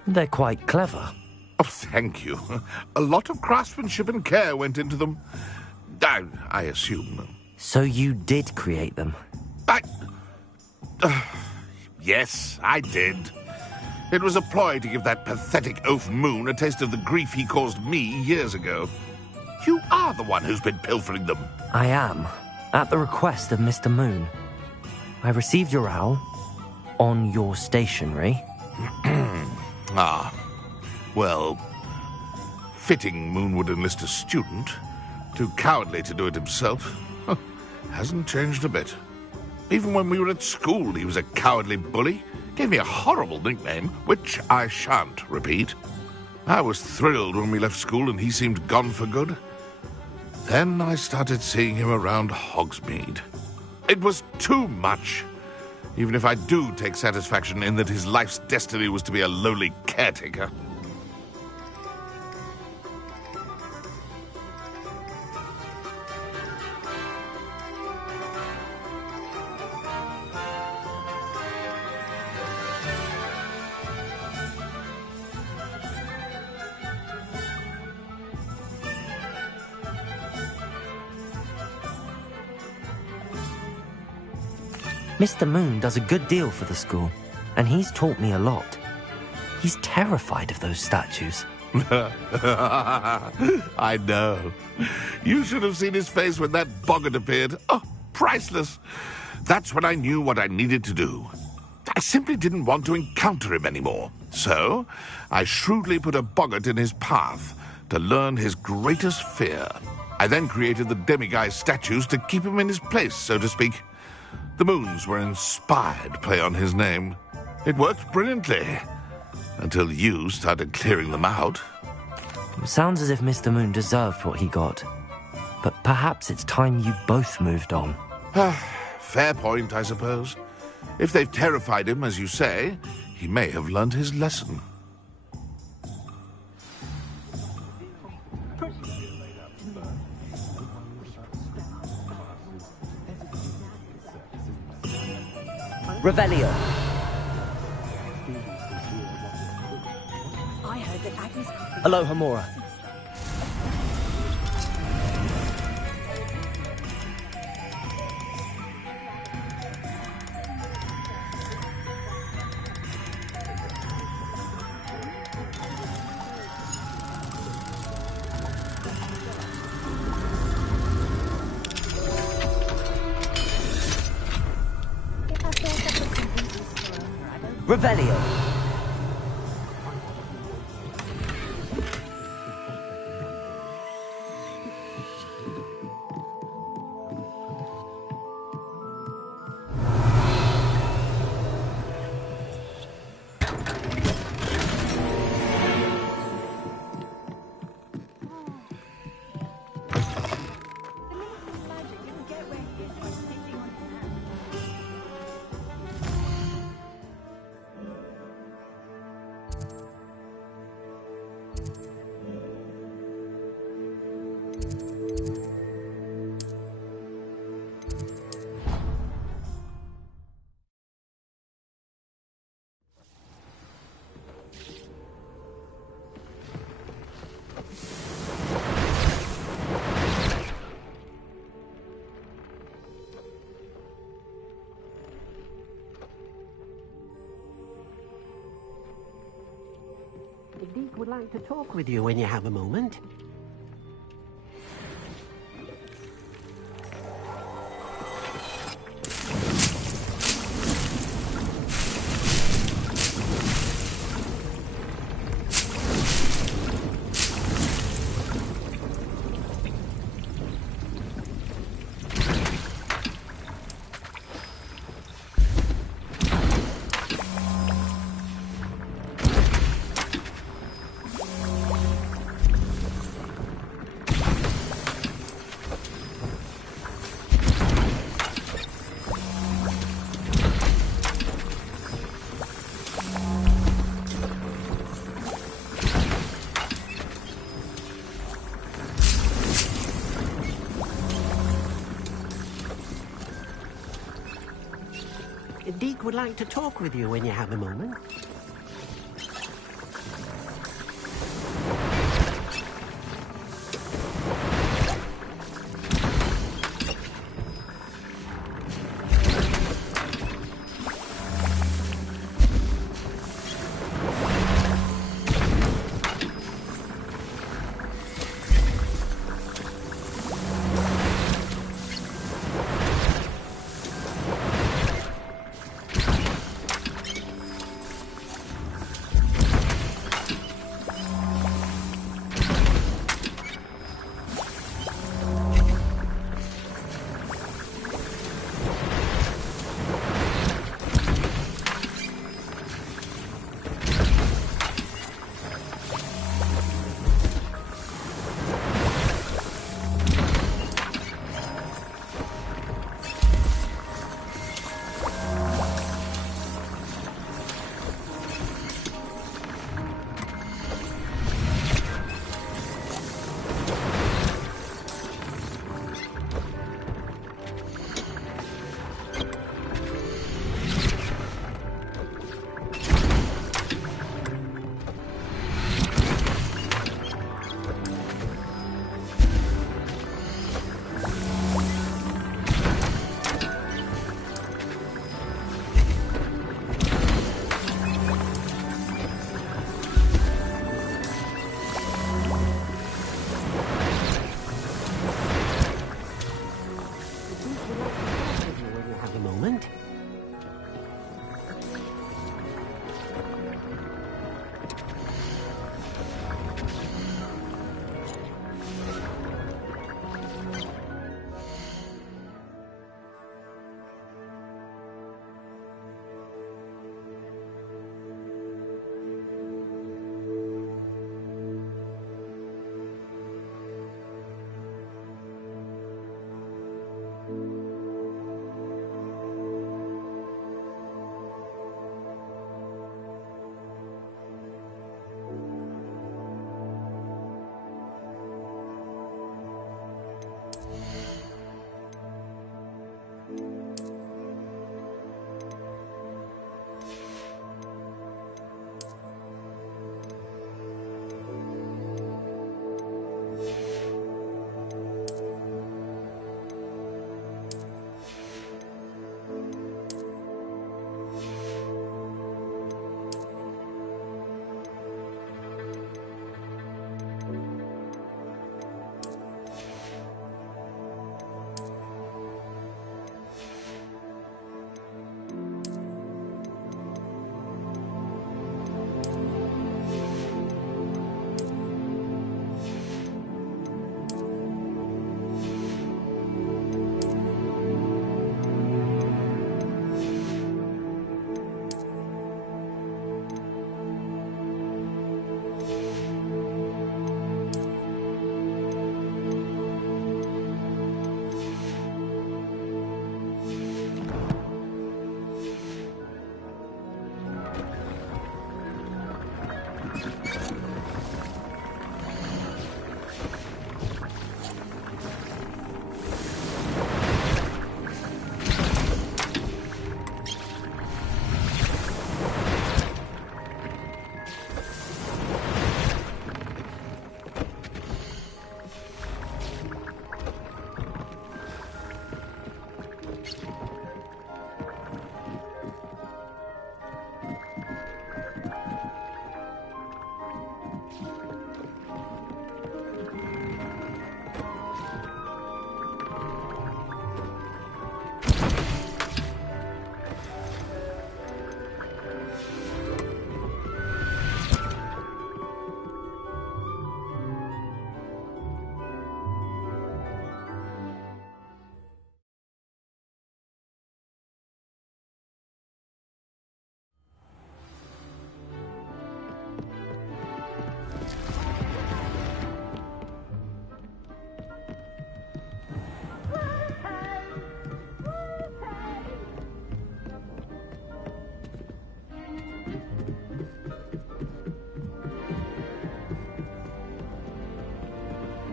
They're quite clever. Oh, thank you. A lot of craftsmanship and care went into them. I assume. So you did create them? Yes, I did. It was a ploy to give that pathetic oaf Moon a taste of the grief he caused me years ago. You are the one who's been pilfering them. I am, at the request of Mr. Moon. I received your owl on your stationery. Well, fitting Moon would enlist a student. Too cowardly to do it himself. Hasn't changed a bit. Even when we were at school, he was a cowardly bully. Gave me a horrible nickname, which I shan't repeat. I was thrilled when we left school and he seemed gone for good. Then I started seeing him around Hogsmeade. It was too much. Even if I do take satisfaction in that his life's destiny was to be a lowly caretaker. Mr. Moon does a good deal for the school, and he's taught me a lot. He's terrified of those statues. I know. You should have seen his face when that boggart appeared. Oh, priceless. That's when I knew what I needed to do. I simply didn't want to encounter him anymore. So, I shrewdly put a boggart in his path to learn his greatest fear. I then created the demiguise statues to keep him in his place, so to speak. The moons were inspired play on his name. It worked brilliantly. Until you started clearing them out. It sounds as if Mr. Moon deserved what he got. But perhaps it's time you both moved on. Fair point, I suppose. If they've terrified him, as you say, he may have learned his lesson. Revelio. Aloha Mora. Revelio. Deke would like to talk with you when you have a moment. Deke would like to talk with you when you have a moment.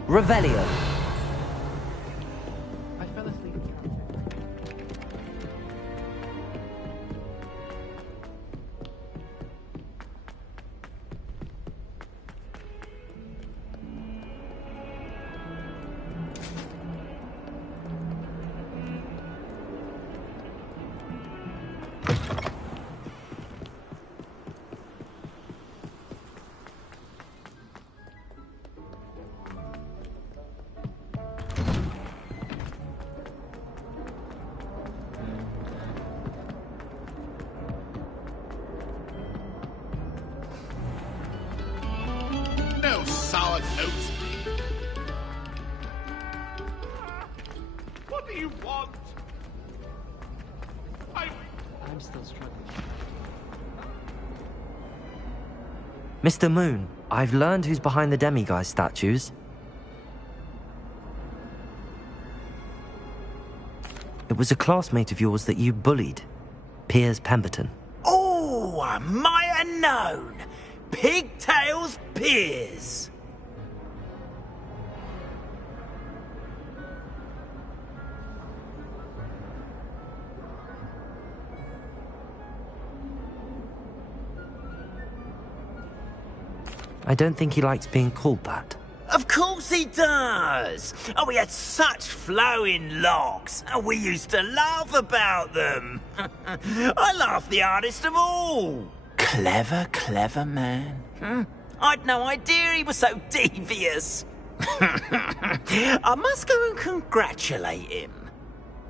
Revelio. I fell asleep. No sour notes. What do you want? I'm still struggling. Mr. Moon, I've learned who's behind the demiguise statues. It was a classmate of yours that you bullied, Piers Pemberton. Oh, I might have known. Pigtails Piers. I don't think he likes being called that. Of course he does. Oh, we had such flowing locks, and we used to laugh about them. I laughed the hardest of all. Clever, clever man. I'd no idea he was so devious. I must go and congratulate him.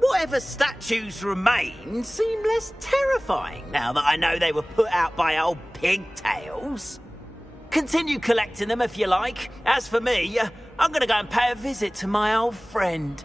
Whatever statues remain seem less terrifying now that I know they were put out by old pigtails. Continue collecting them if you like. As for me, I'm gonna go and pay a visit to my old friend.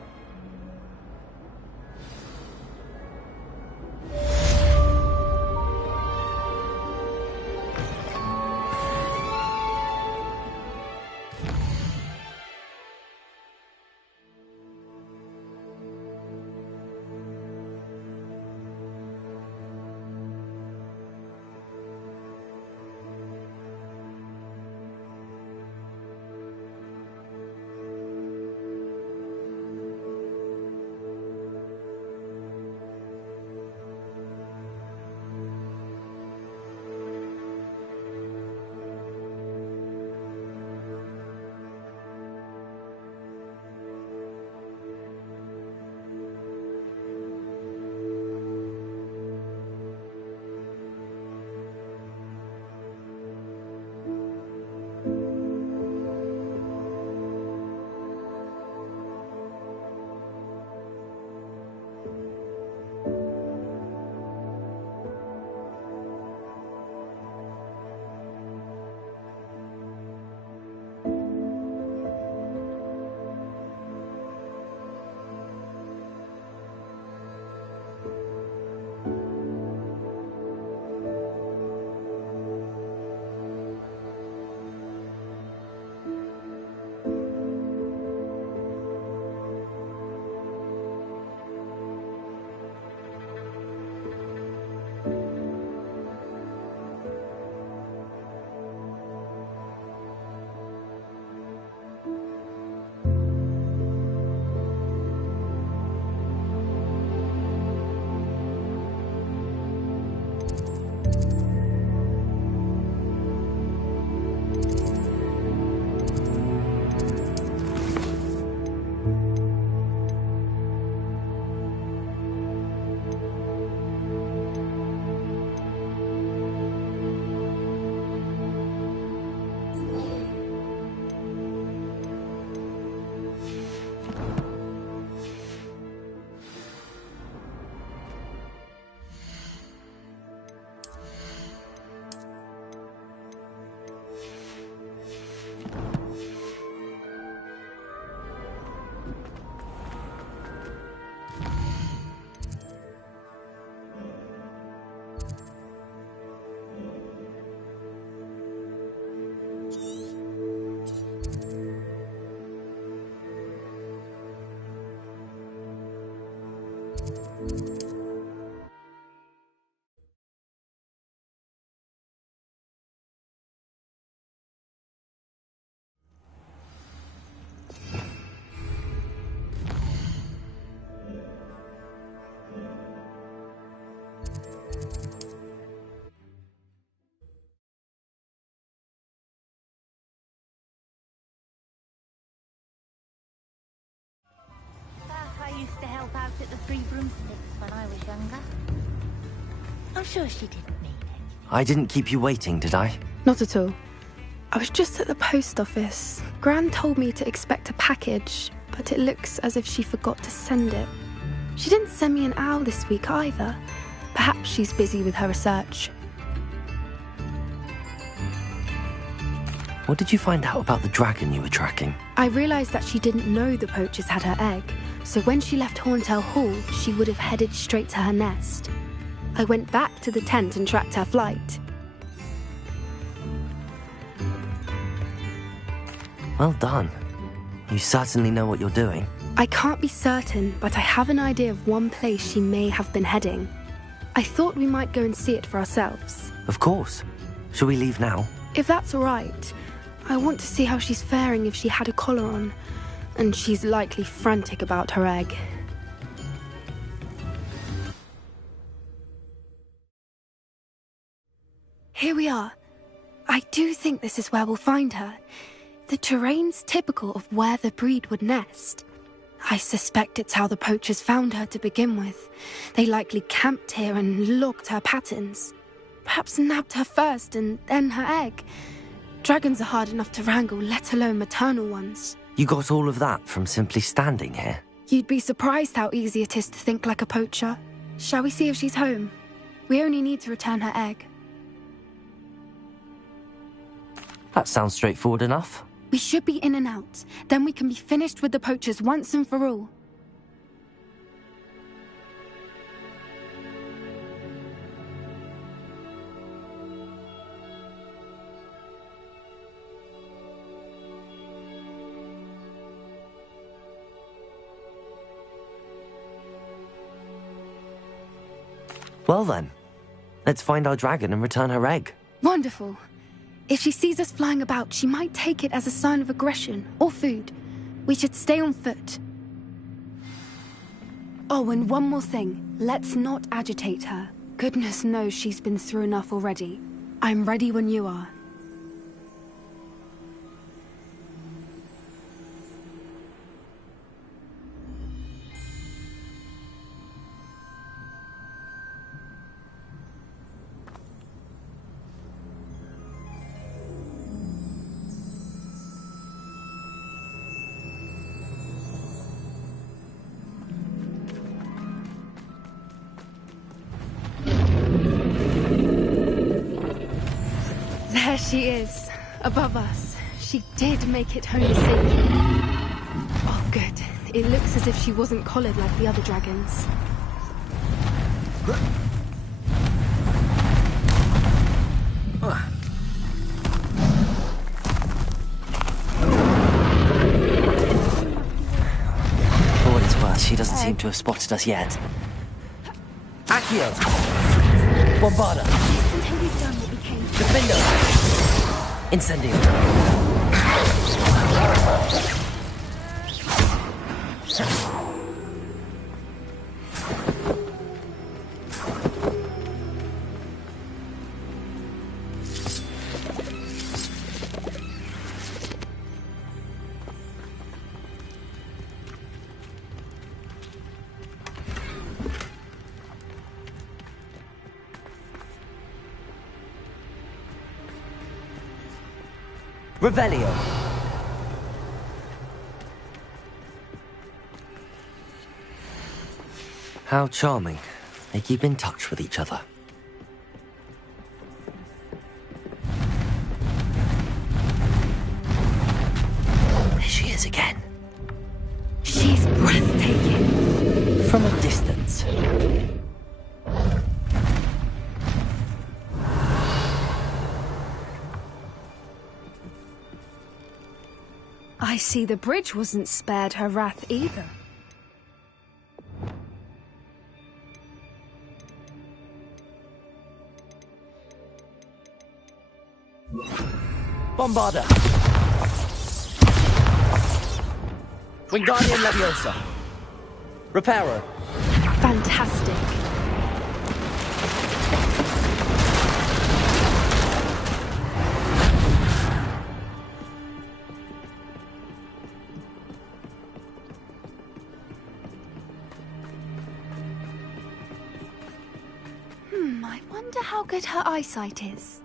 out at the Three Broomsticks when I was younger. I'm sure she didn't mean it. I didn't keep you waiting, did I? Not at all. I was just at the post office. Gran told me to expect a package, but it looks as if she forgot to send it. She didn't send me an owl this week either. Perhaps she's busy with her research. What did you find out about the dragon you were tracking? I realised that she didn't know the poachers had her egg, so when she left Horntail Hall, she would have headed straight to her nest. I went back to the tent and tracked her flight. Well done. You certainly know what you're doing. I can't be certain, but I have an idea of one place she may have been heading. I thought we might go and see it for ourselves. Of course. Shall we leave now? If that's all right. I want to see how she's faring if she had a collar on. And she's likely frantic about her egg. Here we are. I do think this is where we'll find her. The terrain's typical of where the breed would nest. I suspect it's how the poachers found her to begin with. They likely camped here and logged her patterns. Perhaps nabbed her first and then her egg. Dragons are hard enough to wrangle, let alone maternal ones. You got all of that from simply standing here? You'd be surprised how easy it is to think like a poacher. Shall we see if she's home? We only need to return her egg. That sounds straightforward enough. We should be in and out. Then we can be finished with the poachers once and for all. Well then, let's find our dragon and return her egg. Wonderful. If she sees us flying about, she might take it as a sign of aggression or food. We should stay on foot. Oh, and one more thing. Let's not agitate her. Goodness knows she's been through enough already. I'm ready when you are. There she is, above us. She did make it home safely. Oh, good. It looks as if she wasn't collared like the other dragons. For what it's worth, she doesn't seem to have spotted us yet. Accio! Bombarda! Until we've done what we came to. Defendo! Incendio! Revelio. How charming. They keep in touch with each other. There she is again. She's breathtaking. From a distance. I see the bridge wasn't spared her wrath either. Bombarda. Wingardium Leviosa. Reparo. Fantastic. good her eyesight is?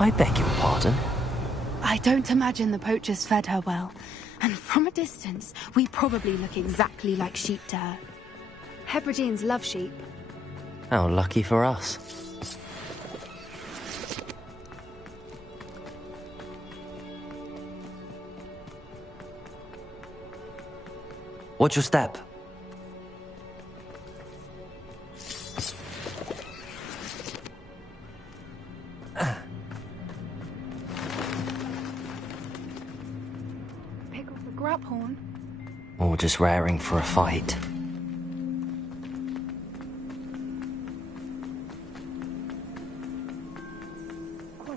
I beg your pardon? I don't imagine the poachers fed her well. And from a distance, we probably look exactly like sheep to her. Hebrideans love sheep. How lucky for us. Watch your step. Pick up the grab horn. Or just raring for a fight.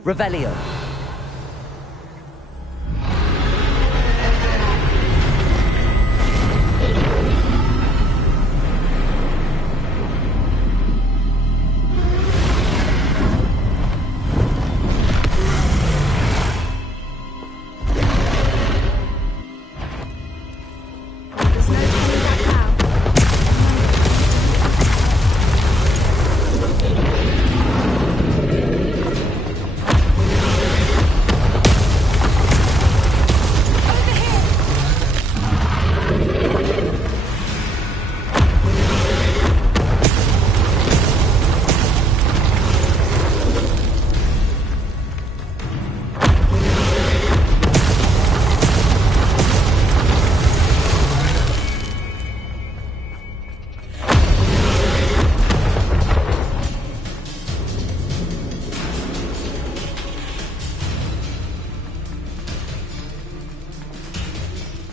Revelio.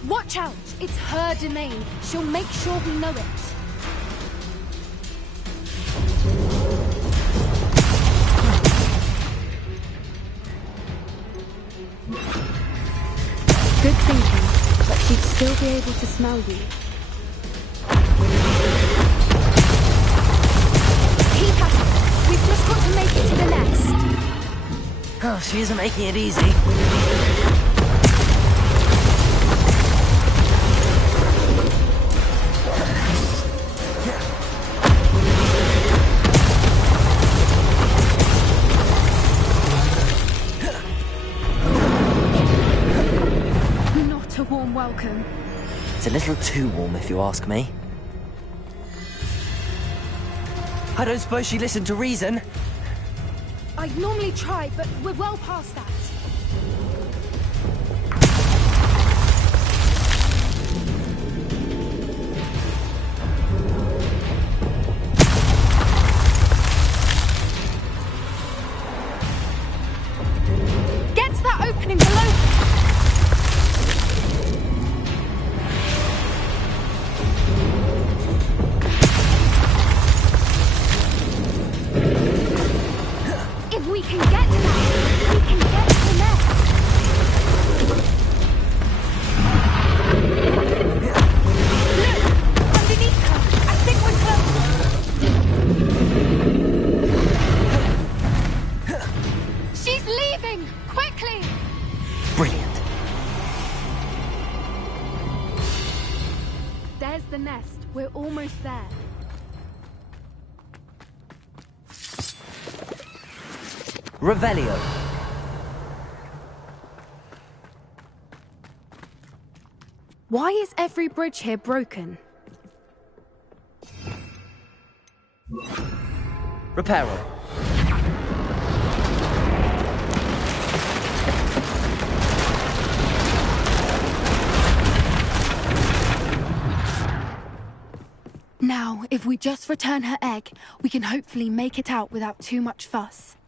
Watch out! It's her domain. She'll make sure we know it. Good thinking, but she'd still be able to smell you. Keep at it! We've just got to make it to the nest. Oh, she isn't making it easy. Not a warm welcome. It's a little too warm, if you ask me. I don't suppose she listened to reason. I'd normally try, but we're well past that. Get to that opening below! If we can get to that, we can get to the nest. Look! Underneath her! I think we're close! She's leaving! Quickly! Brilliant. There's the nest. We're almost there. Revelio. Why is every bridge here broken? Reparo. Now, if we just return her egg, we can hopefully make it out without too much fuss.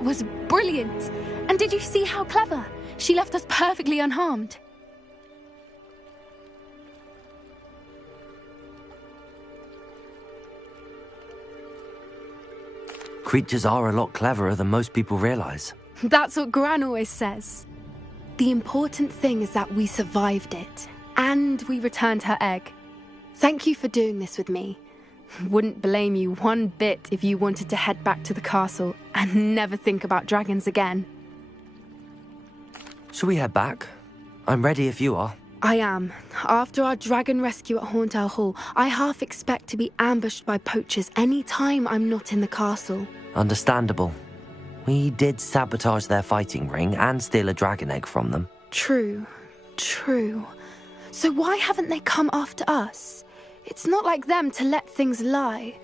That was brilliant! And did you see how clever? She left us perfectly unharmed. Creatures are a lot cleverer than most people realize. That's what Gran always says. The important thing is that we survived it, and we returned her egg. Thank you for doing this with me. Wouldn't blame you one bit if you wanted to head back to the castle and never think about dragons again. Shall we head back? I'm ready if you are. I am. After our dragon rescue at Hauntow Hall, I half expect to be ambushed by poachers any time I'm not in the castle. Understandable. We did sabotage their fighting ring and steal a dragon egg from them. True. So why haven't they come after us? It's not like them to let things lie.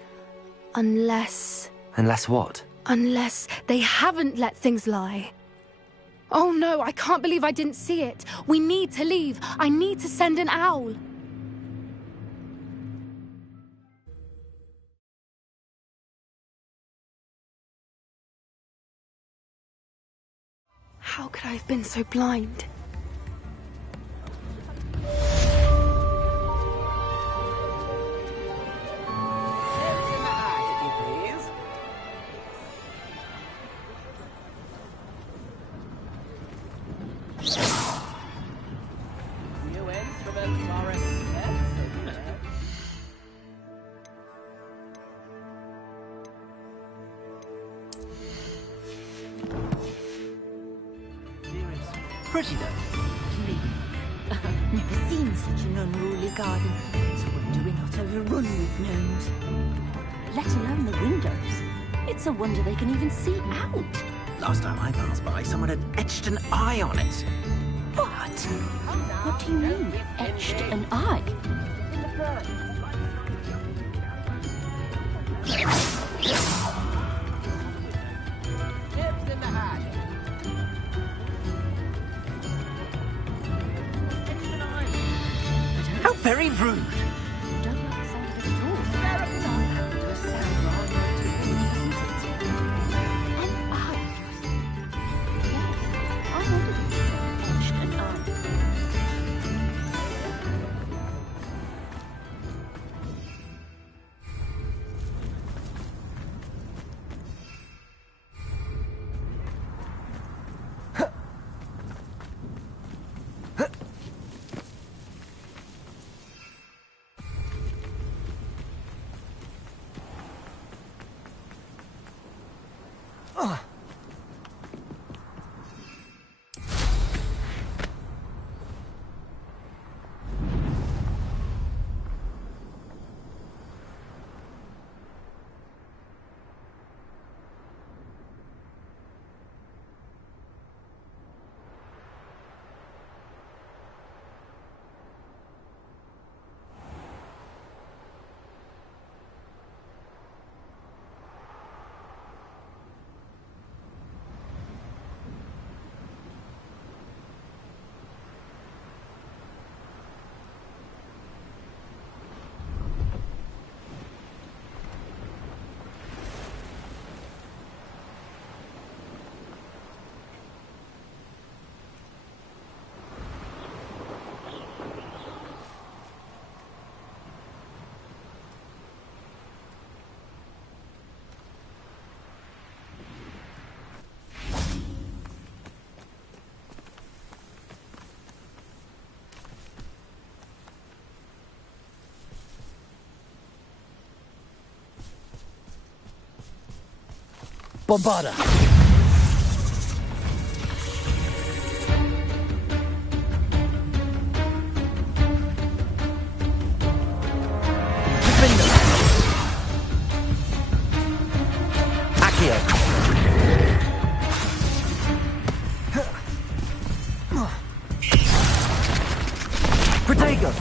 Unless... Unless what? Unless they haven't let things lie. Oh no, I can't believe I didn't see it. We need to leave. I need to send an owl. How could I have been so blind? Pretty though. Never seen such an unruly garden. It's a wonder we're not overrun with gnomes. Let alone the windows. It's a wonder they can even see out. Last time I passed by, someone had etched an eye on it. What? What do you mean, etched an eye? How very rude! Don't like the sound of it at all. It does sound rather doesn't it? An eye. Yes, I wondered if it said etched an eye. Bombarda! Protego!